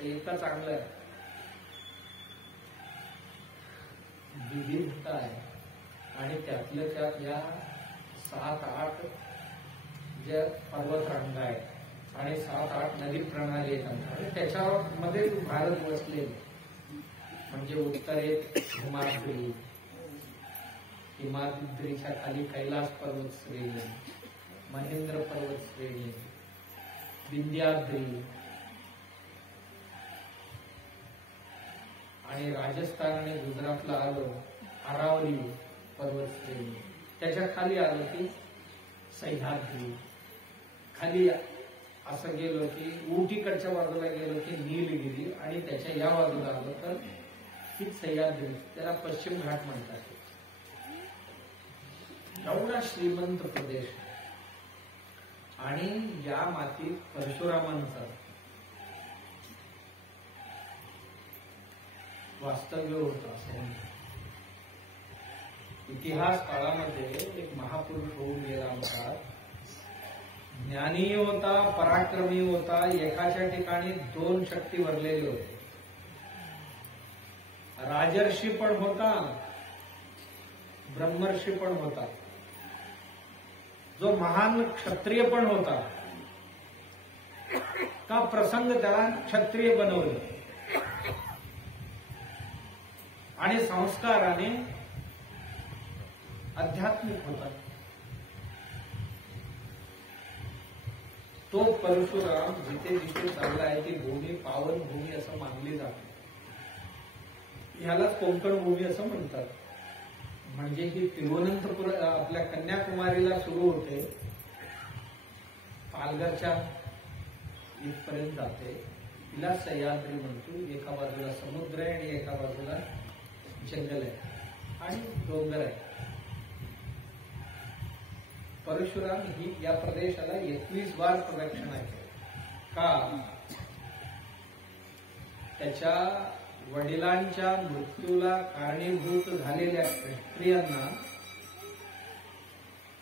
इतका चांगलं आहे, विविधता आहे. आणि त्यातल्या त्यात या 7-8 ज्या पर्वतरांगा आहेत आणि 7-8 नदी प्रणाली आहेत आणि त्याच्यामध्ये भारत बसलेले. म्हणजे उत्तरेत हिमाद्री, हिमाद्रीच्या खाली कैलास पर्वत श्रेणी, महेंद्र पर्वत श्रेणी, विंध्याद्री, आणि राजस्थान आणि गुजरातला आलो अरावली पर्वत श्रेणी. त्याच्या खाली आलो की सह्याद्री, खाली असं गेलो की उटीकडच्या बाजूला गेलो की नीलगिरी, आणि त्याच्या या बाजूला आलो तर ही सह्याद्री, त्याला पश्चिम घाट म्हणतात. एवढा श्रीमंत प्रदेश. आणि या मातीत परशुरामांचा वास्तव्य होतं. असं इतिहास काळामध्ये एक महापुरुष होऊन गेला आमचा, ज्ञानी होता, पराक्रमी होता, एकाच्या ठिकाणी 2 शक्ती भरलेले होते. राजर्षी पण होता, ब्रह्मर्षी पण होता, जो महान क्षत्रिय पण होता. का प्रसंग त्याला क्षत्रिय बनवलं, आणि संस्काराने आध्यात्मिक होता. तो परशुराम जिथे जिथे चालला आहे ती भूमी पावन भूमी असं मानली जाते. ह्यालाच कोकण भूमी असं म्हणतात. म्हणजे ही तिरुवनंतपुर आपल्या कन्याकुमारीला सुरू होते, पालघरच्या इथपर्यंत जाते, तिला सह्याद्री म्हणतो. एका बाजूला समुद्र आहे आणि एका बाजूला जंगल आहे आणि डोंगर आहे. परशुराम ही या प्रदेशाला 21 बार प्रदक्षिणा केली. का? त्याच्या वडिलांच्या मृत्यूला कारणीभूत झालेल्या क्षत्रियांना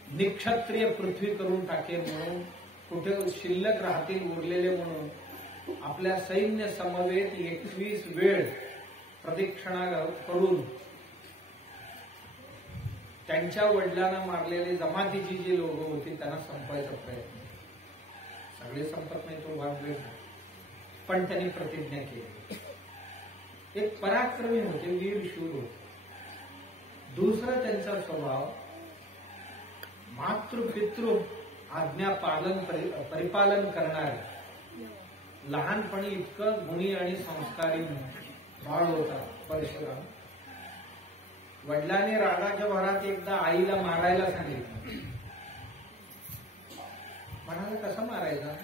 निक्षत्रिय पृथ्वी करून टाकेल म्हणून, कुठे शिल्लक राहतील उरलेले म्हणून आपल्या सैन्य समवेत 21 वेळ प्रदक्षिणा करून त्यांच्या वडिलांना मारलेले जमातीची जी लोक होती त्यांना संपवायचा प्रयत्न. सगळे संपत नाही तो भाग वेळ, पण त्यांनी प्रतिज्ञा केली. एक पराक्रमी होते, वीर शूर होते. दुसरा त्यांचा स्वभाव मातृपितृ आज्ञा परिपालन करणारे. लहानपणी इतकं गुणी आणि संस्कारी बाळ होता परशुराम. वडिलांनी रागाच्या भरात एकदा आईला मारायला सांगितलं. म्हणाले कसं मारायचा?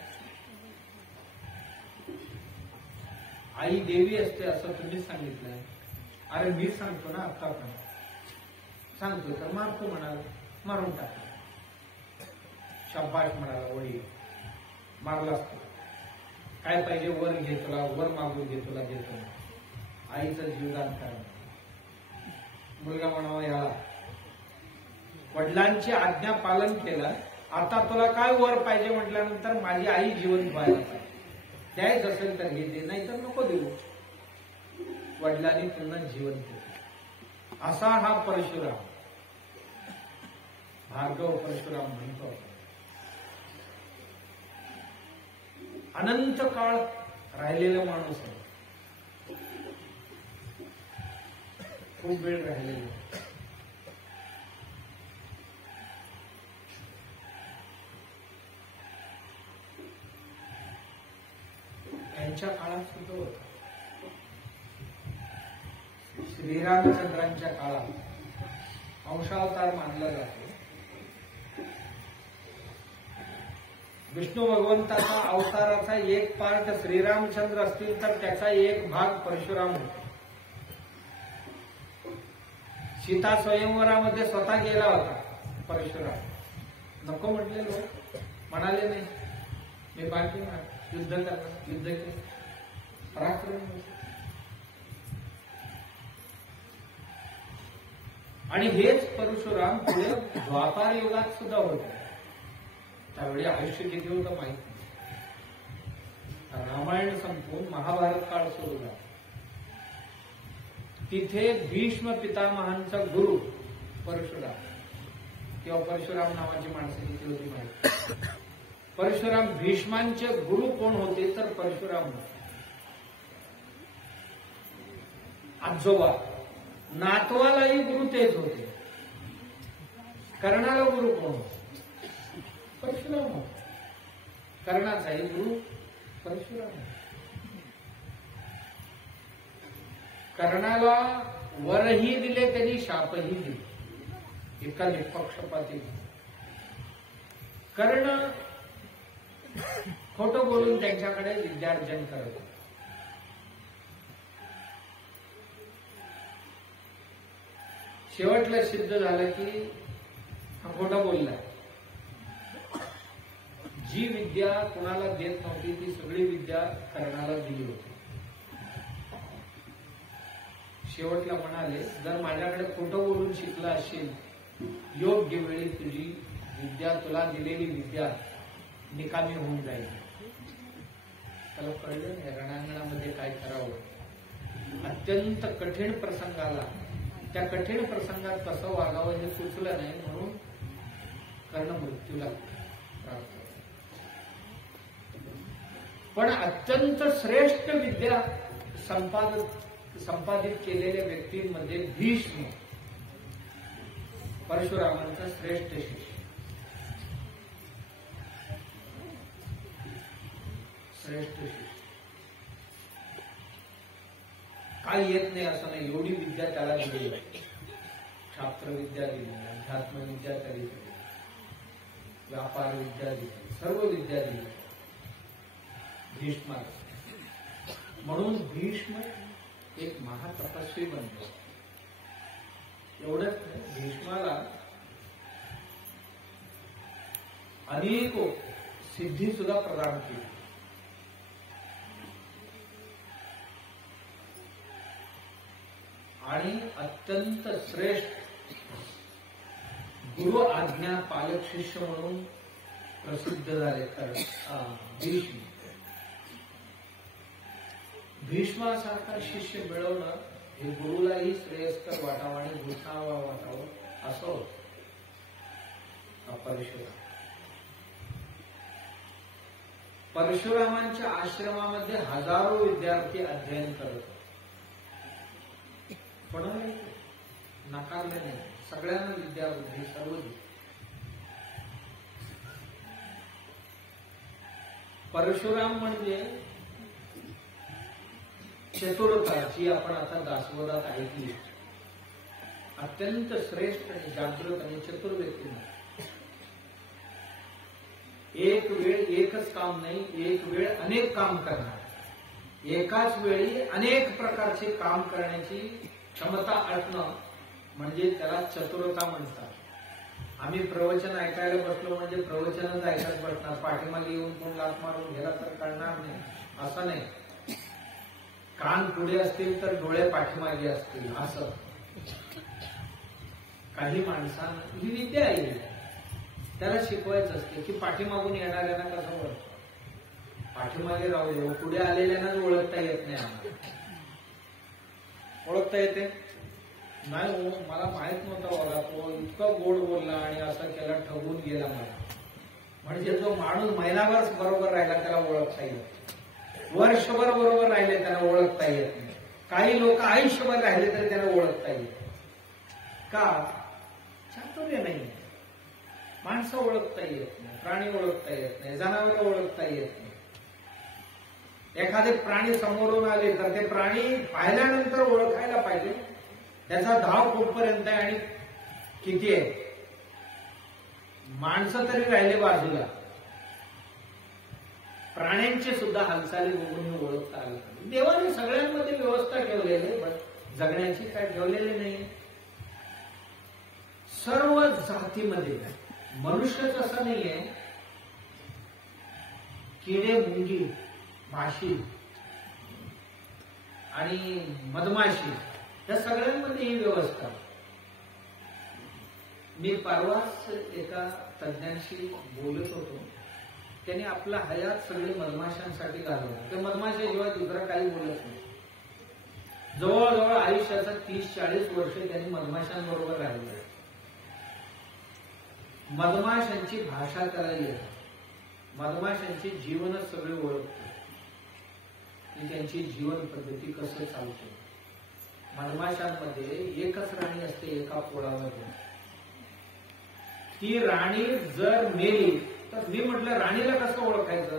आई देवी असते असं तुम्ही सांगितलंय. अरे मी सांगतो ना, आता पण सांगतो तर मारतो म्हणाल, मारून टाकला. शाबाश म्हणाला वडील, मारला असतो. काय पाहिजे? वर घे तुला, वर मागून घे तुला देतो. आईचं जीवदान करा. मुलगा म्हणावा याला वडिलांची आज्ञा पालन केलं, आता तुला काय वर पाहिजे म्हटल्यानंतर माझी आई जिवंत व्हायला पाहिजे. द्यायच असेल तर घेते, नाही तर नको देऊ. वडिलांनी पुन्हा जिवंत केलं. असा हा परशुराम, भार्गव परशुराम म्हणतो. अनंत काळ राहिलेला माणूस आहे, खूप वेळ राहिलेला. त्यांच्या काळात सुद्धा होता. श्रीरामचंद्रांच्या काळात अंशावतार मानला जातो. विष्णू भगवंताचा अवताराचा एक पार्ट श्रीरामचंद्र असतील तर त्याचा एक भाग परशुराम होता. सीता स्वयंवरामध्ये स्वतः गेला होता परशुराम. नको म्हटले लोक, म्हणाले नाही मी बाकी युद्ध करणार, युद्ध केलं, पराक्रम. आणि हेच परशुराम पुढे द्वापार युगात सुद्धा होते. त्यावेळी आयुष्य किती होतं माहित नाही. रामायण संपून महाभारत काळ सुरू झाला. तिथे भीष्म पितामहांचा गुरु परशुराम किंवा परशुराम नावाची माणसं किती होती माहिती. परशुराम भीष्मांचे गुरु कोण होते तर परशुराम होते. आजोबा नातवालाही गुरु तेच होते. कर्णाला गुरु कोण होते? परशुराम होते. कर्णाचाही गुरु परशुराम होते. कर्णाला वरही दिले त्यांनी शापही दिले. एका निष्पक्षपाती कर्ण खोटं बोलून त्यांच्याकडे विद्यार्जन करत. शेवटला सिद्ध झालं की हा खोटा बोलला. जी विद्या कुणाला देत नव्हती ती सगळी विद्या कर्णाला दिली होती. शेवटला म्हणाले जर माझ्याकडे खोटं बोलून शिकला असेल योग्य वेळी तुझी विद्या, तुला दिलेली विद्या निकामी होऊन जाईल. त्याला कळलं या रणांगणामध्ये काय करावं. अत्यंत कठीण प्रसंगाला, त्या कठीण प्रसंगात कसं वागावं हे सुचलं नाही म्हणून कर्ण मृत्यूला प्राप्त. पण अत्यंत श्रेष्ठ विद्या संपादित केलेल्या व्यक्तींमध्ये भीष्म परशुरामांचा श्रेष्ठ शिष्य. श्रेष्ठ शिष्य काही येत नाही असं नाही. एवढी विद्या त्याला दिली. शास्त्रविद्या दिली, अध्यात्मविद्या त्याला दिली, व्यापार विद्या दिली, सर्व विद्या दिली भीष्माला. म्हणून भीष्म एक महातपस्वी बनतो. एवढंच भीष्माला अनेक सिद्धी सुद्धा प्रदान केली. आणि अत्यंत श्रेष्ठ गुरु आज्ञा पालक शिष्य म्हणून प्रसिद्ध झाले भीष्म. भीष्मासारखा शिष्य मिळवणं हे गुरुलाही श्रेयस्कर वाटावं आणि घोषणावा वाटावं असं होतं. परशुराम परशुरामांच्या आश्रमामध्ये हजारो विद्यार्थी अध्ययन करत होते. कोणालाही नाकारले नाही. सगळ्यांना विद्या बुद्धी सर्व दिली. परशुराम म्हणजे चतुरता जी आपण आता दासवदात ऐकली. अत्यंत श्रेष्ठ आणि जागृत आणि चतुर व्यक्ती. एक वेळ एकच काम नाही, एक वेळ अनेक काम करणार. एकाच वेळी अनेक प्रकारचे काम करण्याची क्षमता असणं म्हणजे त्याला चतुरता म्हणतात. आम्ही प्रवचन ऐकायला बसलो म्हणजे प्रवचनच ऐकत बसणार. पाठीमागे येऊन कोण लाथ मारून गेला तर कळणार नाही असं नाही. कान पुढे असतील तर डोळे पाठीमागे असतील असं. काही माणसांना ही विद्या आहे, त्याला शिकवायचं असते की पाठीमागून येणाऱ्यांना कसं ओळखतो. पाठीमागे राहू दे, पुढे आलेल्यांनाच ओळखता येत नाही. आम्हाला ओळखता येते नाही. मला माहित नव्हता बघा तो इतकं गोड बोलला आणि असं केला, ठगून गेला मला. म्हणजे जो माणूस महिनाभर बरोबर राहिला त्याला ओळखता येत, वर्षभर बरोबर राहिले त्याला ओळखता येत नाही. काही लोक आयुष्यभर राहिले तरी त्याला ओळखता येत. का? चातुर्य नाही. माणसं ओळखता येत नाही, प्राणी ओळखता येत नाही, जनावर ओळखता येत नाही. एखादे प्राणी समोरून आले तर ते प्राणी पाहिल्यानंतर ओळखायला पाहिजे त्याचा धाव कुठपर्यंत आहे आणि किती आहे. माणसं तरी राहिले बाजूला, प्राण्यांची सुद्धा हालचाली बघून हे ओळखता आलं पाहिजे. देवाने सगळ्यांमध्ये व्यवस्था ठेवलेली आहे, पण जगण्याची काय ठेवलेली नाही. सर्व जातीमध्ये मनुष्यच असं नाहीये, किडे, मुंगी, माशी आणि मधमाशी या सगळ्यांमध्ये ही व्यवस्था. मी परवाच एका तज्ञांशी बोलत होतो. त्यांनी आपला हयात सगळे मधमाशांसाठी घालवला. ते मधमाशाशिवाय दुसरा काही बोलत नाही. जवळजवळ आयुष्याचा 30-40 वर्ष त्यांनी मधमाशांबरोबर राहिलं. मधमाशांची भाषा त्याला येते, मधमाशांची जीवनच सगळे ओळखते, त्यांची जीवन पद्धती कसं चालते. मधमाशांमध्ये एकच राणी असते एका पोळामध्ये. ती राणी जर मेली तर मी म्हटलं राणीला कसं ओळखायचं.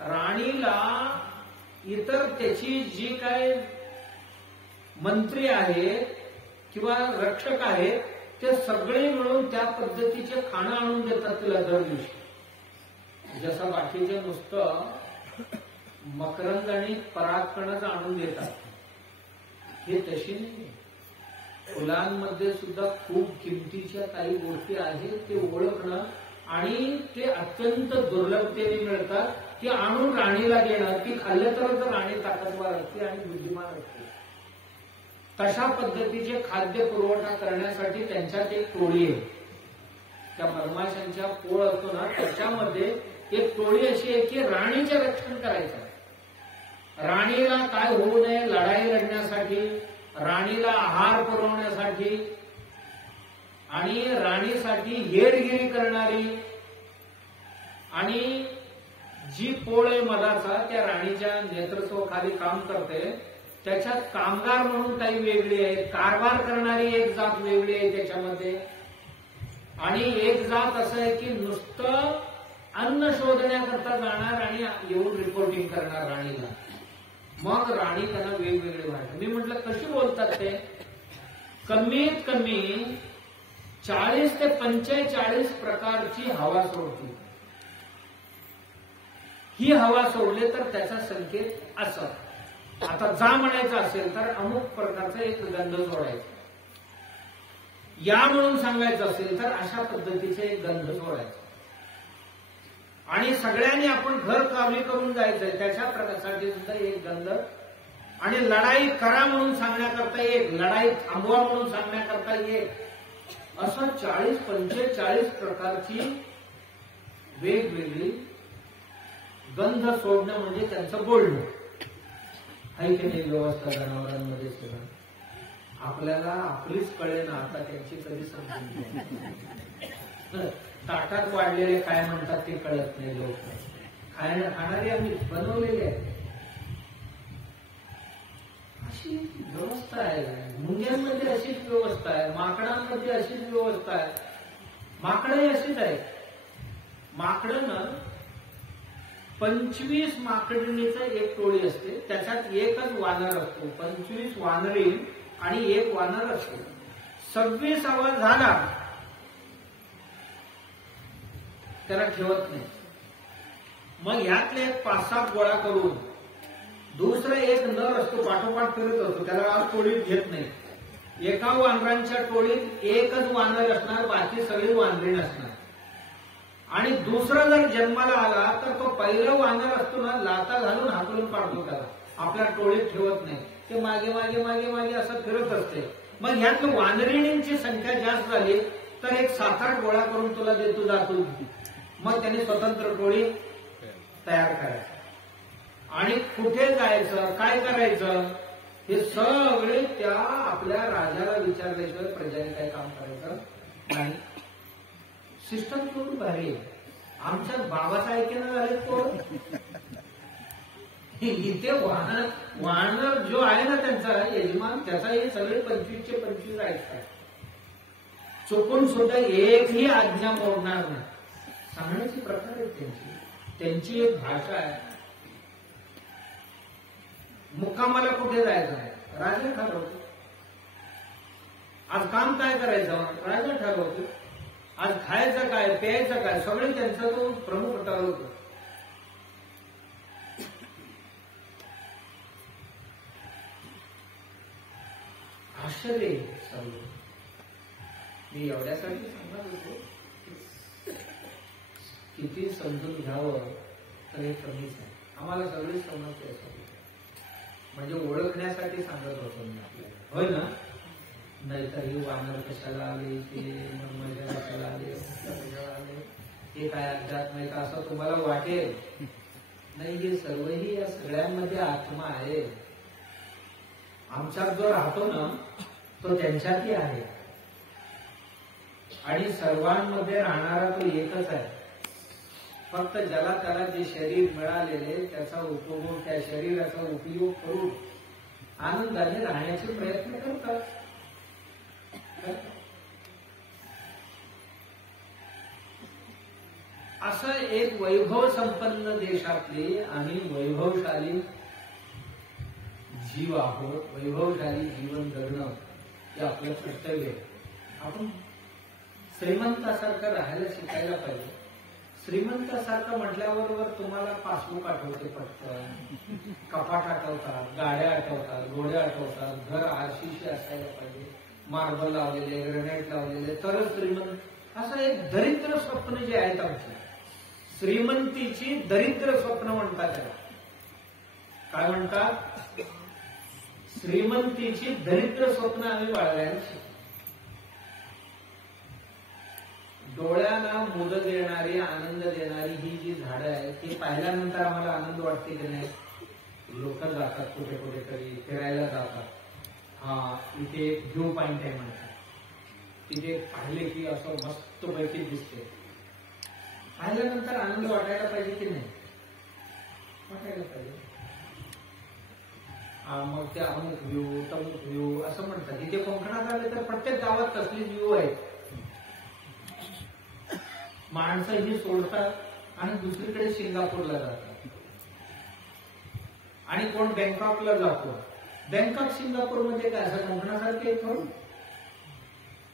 राणीला इतर त्याची जी काय मंत्री आहेत किंवा रक्षक आहेत ते सगळे मिळून त्या पद्धतीचे खाणं आणून देतात तिला दर दिवशी. जसं बाकीचे नुसतं मकरंद आणि परागकणच आणून देतात, हे तशी नाही. फुलांमध्ये सुद्धा खूप किमतीच्या काही गोष्टी आहेत, ते ओळखणं आणि ते अत्यंत दुर्लभतेने मिळतात. ते आणून राणीला देणं, ती खाल्लं तर राणी ताकदवार असते आणि बुद्धिमान असते. तशा पद्धतीचे खाद्य पुरवठा करण्यासाठी त्यांच्यात एक टोळी आहे. त्या मधमाशांच्या पोळ असतो ना, त्याच्यामध्ये एक टोळी अशी आहे की राणीचे रक्षण करायचं. राणीला काय होऊ नये लढाई लढण्यासाठी, राणीला आहार पुरवण्यासाठी आणि राणीसाठी हेरगिरी करणारी आणि जी पोळ आहे मधाचा त्या राणीच्या नेतृत्वाखाली काम करते. त्याच्यात कामगार म्हणून काही वेगळी आहे, कारभार करणारी एक जात वेगळी आहे त्याच्यामध्ये, आणि एक जात असं आहे की नुसतं अन्न शोधण्याकरता जाणार आणि येऊन रिपोर्टिंग करणार राणीला. मग राणी त्यांना वेगवेगळे वाटत. मी म्हटलं कशी बोलतात ते. कमीत कमी 40 ते 45 प्रकारची हवा सोडते. ही हवा सोडले तर त्याचा संकेत असं. आता जा म्हणायचं असेल तर अमुक प्रकारचा एक गंध सोडायचा. या म्हणून सांगायचं असेल तर अशा पद्धतीचे एक गंध सोडायचा. आणि सगळ्यांनी आपण घर काबली करून जायचंय त्याच्या प्रकारसाठी सुद्धा एक गंध. आणि लढाई करा म्हणून सांगण्याकरता एक, लढाई थांबवा म्हणून सांगण्याकरता एक, असं 40-45 प्रकारची वेगवेगळी गंध सोडणं म्हणजे त्यांचं बोलणं आहे की नाही. व्यवस्था जनावरांमध्ये सुद्धा आपल्याला आपलीच कळे ना, आता त्यांची कधी समजून ताटात वाढलेले काय म्हणतात ते कळत नाही. लोक खाणारे आम्ही बनवलेले आहे. अशी व्यवस्था आहे. मुंग्यांमध्ये अशीच व्यवस्था आहे, माकडांमध्ये अशीच व्यवस्था आहे. माकडंही अशीच आहे. माकडं ना 25 माकडणीचं एक टोळी असते, त्याच्यात एकच वानर असतो. 25 वानरी आणि एक वानर असतो. 26वा झाला त्याला ठेवत नाही. मग ह्यातले 5-7 गोळा करून दुसरा एक नर असतो पाठोपाठ फिरत असतो, त्याला आज टोळीत घेत नाही. एका वानरांच्या टोळीत एकच वानर असणार, बाकी सगळी वानरी नसणार. आणि दुसरा जर जन्माला आला तर तो पहिलं वानर असतो ना, लाता घालून हाकलून काढतो त्याला, आपल्या टोळीत ठेवत नाही. ते मागे मागे मागे मागे असं फिरत असते. मग ह्यात वानरिणींची संख्या जास्त झाली तर एक 7-8 गोळा करून तुला देतो जातो. मग त्यांनी स्वतंत्र टोळी तयार करायची. आणि कुठे जायचं, काय करायचं हे सगळे त्या आपल्या राजाला विचारल्याशिवाय प्रजाने काय काम करायचं नाही. सिस्टम खूप भारी आहे. आमच्या बाबाचा ऐकणं झाले तो इथे वाहन जो आहे ना त्यांचा यजमान, त्याचाही सगळे 25चे 25 आहेत. चुकून सुद्धा एकही आज्ञा मोडणार नाही. सांगण्याची प्रकार आहे त्यांची एक भाषा आहे. मुक्कामाला कुठे जायचं आहे राजा ठरवतो. आज काम काय करायचं राजा ठरवतो. आज खायचं काय प्यायचं काय सगळे त्यांचा तो प्रमुख ठरवतो. आश्चर्य आहे सर्व. मी एवढ्यासाठी सांगत होतो किती समजून घ्यावं तर हे कमीच आहे. आम्हाला सगळी समजते असं म्हणजे ओळखण्यासाठी सांगत होतो मी आपल्याला, होय ना. नाहीतर ही वानर कशाला आले, ते मजा कशाला आले, कशाला आले, हे काय अध्यात्म आहे का असं तुम्हाला वाटेल. नाही, हे सर्वही या सगळ्यांमध्ये आत्मा आहे. आमच्यात जो राहतो ना तो त्यांच्यातही आहे आणि सर्वांमध्ये राहणारा तो एकच आहे. फक्त ज्याला त्याला जे शरीर मिळालेले त्याचा उपभोग, त्या शरीराचा उपयोग करून आनंदाने राहण्याचे प्रयत्न करतात. असं एक वैभव संपन्न देशातले आणि वैभवशाली जीव आहोत. वैभवशाली जीवन जगणं हे आपलं कर्तव्य आहे. आपण श्रीमंतासारखं राहायला शिकायला पाहिजे. श्रीमंतासारखं म्हटल्याबरोबर तुम्हाला पासबुक आठवते, पटकन कपाट आठवतात, गाड्या आठवतात, घोड्या आठवतात, घर आरशीशी असायला पाहिजे, मार्बल लावलेले, ग्रेनाइट लावलेले, तरच श्रीमंत. असं एक दरिद्र स्वप्न जे आहेत आमची, श्रीमंतीची दरिद्र स्वप्न म्हणतात त्याला. काय म्हणतात? श्रीमंतीची दरिद्र स्वप्न आम्ही बाळगायची. डोळ्यांना मुद देणारी, आनंद देणारी ही जी झाडं आहेत ती पाहिल्यानंतर आम्हाला आनंद वाटते की नाही. लोक जातात कुठे कुठे तरी फिरायला जातात. हा, इथे एक व्ह्यू पॉइंट आहे म्हणतात, तिथे पाहिले की असं मस्त पैकी दिसते. पाहिल्यानंतर आनंद वाटायला पाहिजे की नाही? वाटायला पाहिजे. मग ते अमुक व्ह्यू, तमुक व्ह्यू असं म्हणतात. इथे कोकणात आले तर प्रत्येक गावात कसलीच व्ह्यू आहे. माणसं ही सोडतात आणि दुसरीकडे सिंगापूरला जातात आणि कोण बँकॉकला जातो. बँकॉक सिंगापूरमध्ये काय असं कोकणासारखे येतो.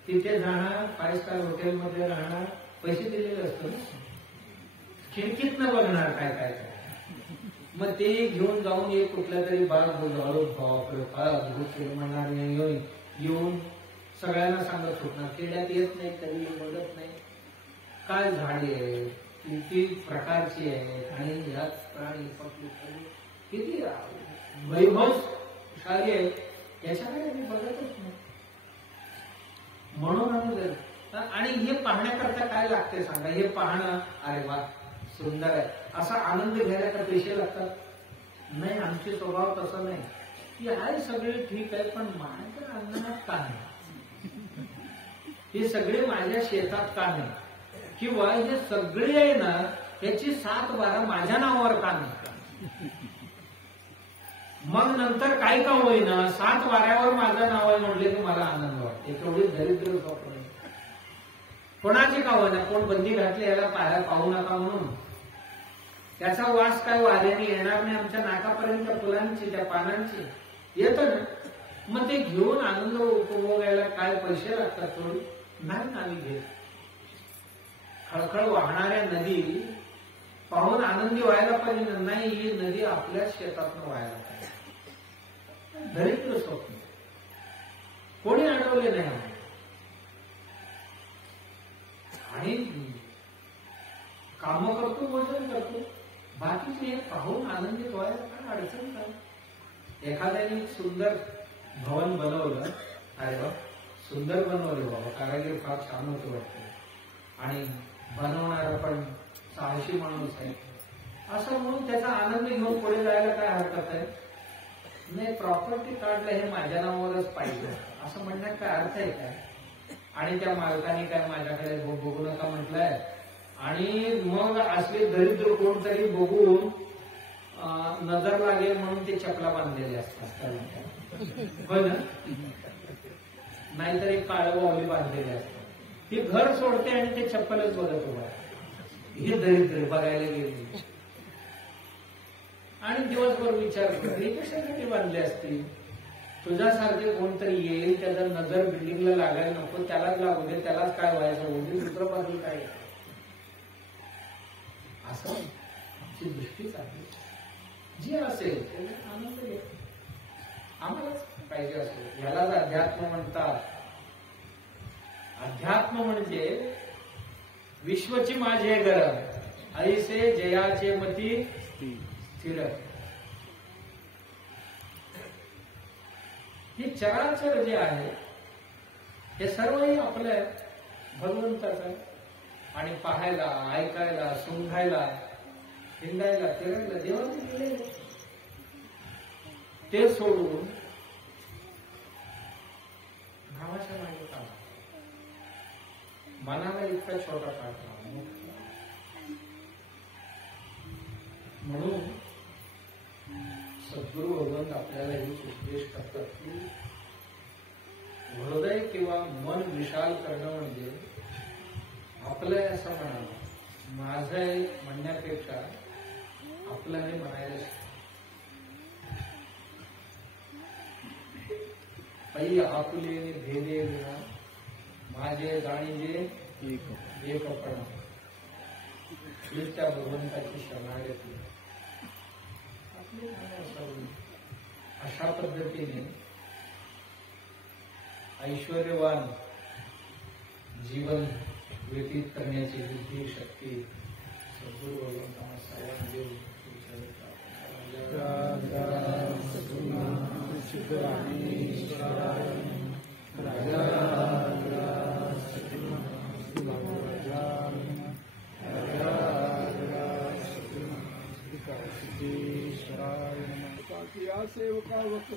तिथे जाणार, 5 स्टार हॉटेलमध्ये राहणार, पैसे दिलेले असतो, खिडकीतनं बघणार काय काय काय. मग ते घेऊन जाऊन एक कुठल्या तरी बाळ बोललो, अरे बापरे काय अद्भुत म्हणणार नाही, येऊन सगळ्यांना सांगत सुटणार. खेड्यात येत नाही, कधी बघत नाही काय झाडे आहेत, किती प्रकारची आहेत आणि यात प्राणी पक्षी किती वैभवशाली आहेत याच्याकडे आम्ही बघतच नाही. म्हणून आम्ही आणि हे पाहण्याकरता काय लागते सांगा? हे पाहणं, अरे वा सुंदर आहे असा आनंद घ्यायला का पैसे लागतात? नाही, आमचे स्वभाव तसं नाही की आहे सगळे ठीक आहे पण माझ्या अंगणात का नाही, हे सगळे माझ्या शेतात का नाही, किंवा हे सगळे आहे ना याची 7-12 माझ्या नावावर का नाही. मग नंतर काय का होईना 7-12वर माझं नाव आहे म्हटले की मला आनंद वाटते. एवढी दरिद्र स्वप्न कोणाचे का होईना, कोण बंदी घातली याला पाहू नका म्हणून. त्याचा वास काय वाऱ्याने येणार नाही आमच्या नाकापर्यंत, फुलांची त्या पानांची येतं ना. मग ते घेऊन आनंद उपभोगायला काय पैसे लागतात? थोडी नाही आम्ही घेत. खळखळ वाहणाऱ्या नदी पाहून आनंदी व्हायला पाहिजे. नाही, ही नदी आपल्याच शेतातून व्हायला पाहिजे. दरिद्र स्वप्न कोणी अडवले नाही. आणि काम करतो, भोजन करतो, बाकीचे पाहून आनंदित व्हायला काय अडचण काय? एखाद्याने सुंदर भवन बनवलं, अरे वा सुंदर बनवलं बाबा, कारागीर फार छान होतो वाटतं, आणि बनवणारा पण साहसी माणूस आहे असं म्हणून त्याचा आनंद घेऊन पुढे जायला काय हरकत आहे? नाही, प्रॉपर्टी कार्डला हे माझ्या नावावरच पाहिजे असं म्हणण्यात काय अर्थ आहे काय? आणि त्या मालकाने काय माझ्याकडे बघू नका म्हटलंय, आणि मग असले दरिद्र कोणतरी बघून नजर लागेल म्हणून ते चपला बांधलेले असतात, हो ना. नाहीतर एक काळं वावली बांधलेले असतात. ती घर सोडते आणि ते चप्पलच बघत उभा. हे दरिद्र बघायला गेले आणि दिवसभर विचार करते कशासाठी बांधले असतील. तुझ्यासारखे कोणतरी येईल, त्याचा नजर बिल्डिंगला लागायला नको, त्यालाच लागू दे, त्यालाच काय व्हायचं होऊ दे, दुसरं बाजू काय. असं आमची दृष्टीच आहे. जे असेल त्याला आनंद घे. आम्हाला पाहिजे असेल यालाच अध्यात्म म्हणतात. अध्यात्म म्हणजे विश्वची माझे घर ऐसे जयाचे मती स्थिर. ही चराचर जे आहे हे सर्वही आपलं भगवंताचं आहे. आणि पाहायला, ऐकायला, सुंघायला, हिंडायला, फिरायला देवाने दिलेलं. ते सोडून गावाच्या मागे का मनाला इतका छोटा टाकला. म्हणून सद्गुरू भगवंत आपल्याला हेच उपदेश करतात की हृदय किंवा मन विशाल करणं म्हणजे आपलं असं म्हणावं. माझं एक म्हणण्यापेक्षा आपलं हे म्हणायला पै आपुले भेदे विना माझे जाणीजे एकपणा. त्या भगवंताची शरणागती अशा पद्धतीने ऐश्वर्यवान जीवन व्यतीत करण्याची बुद्धी शक्ती सद्गुरू भगवंतांना सर्वांना देऊ. सेवका वक्र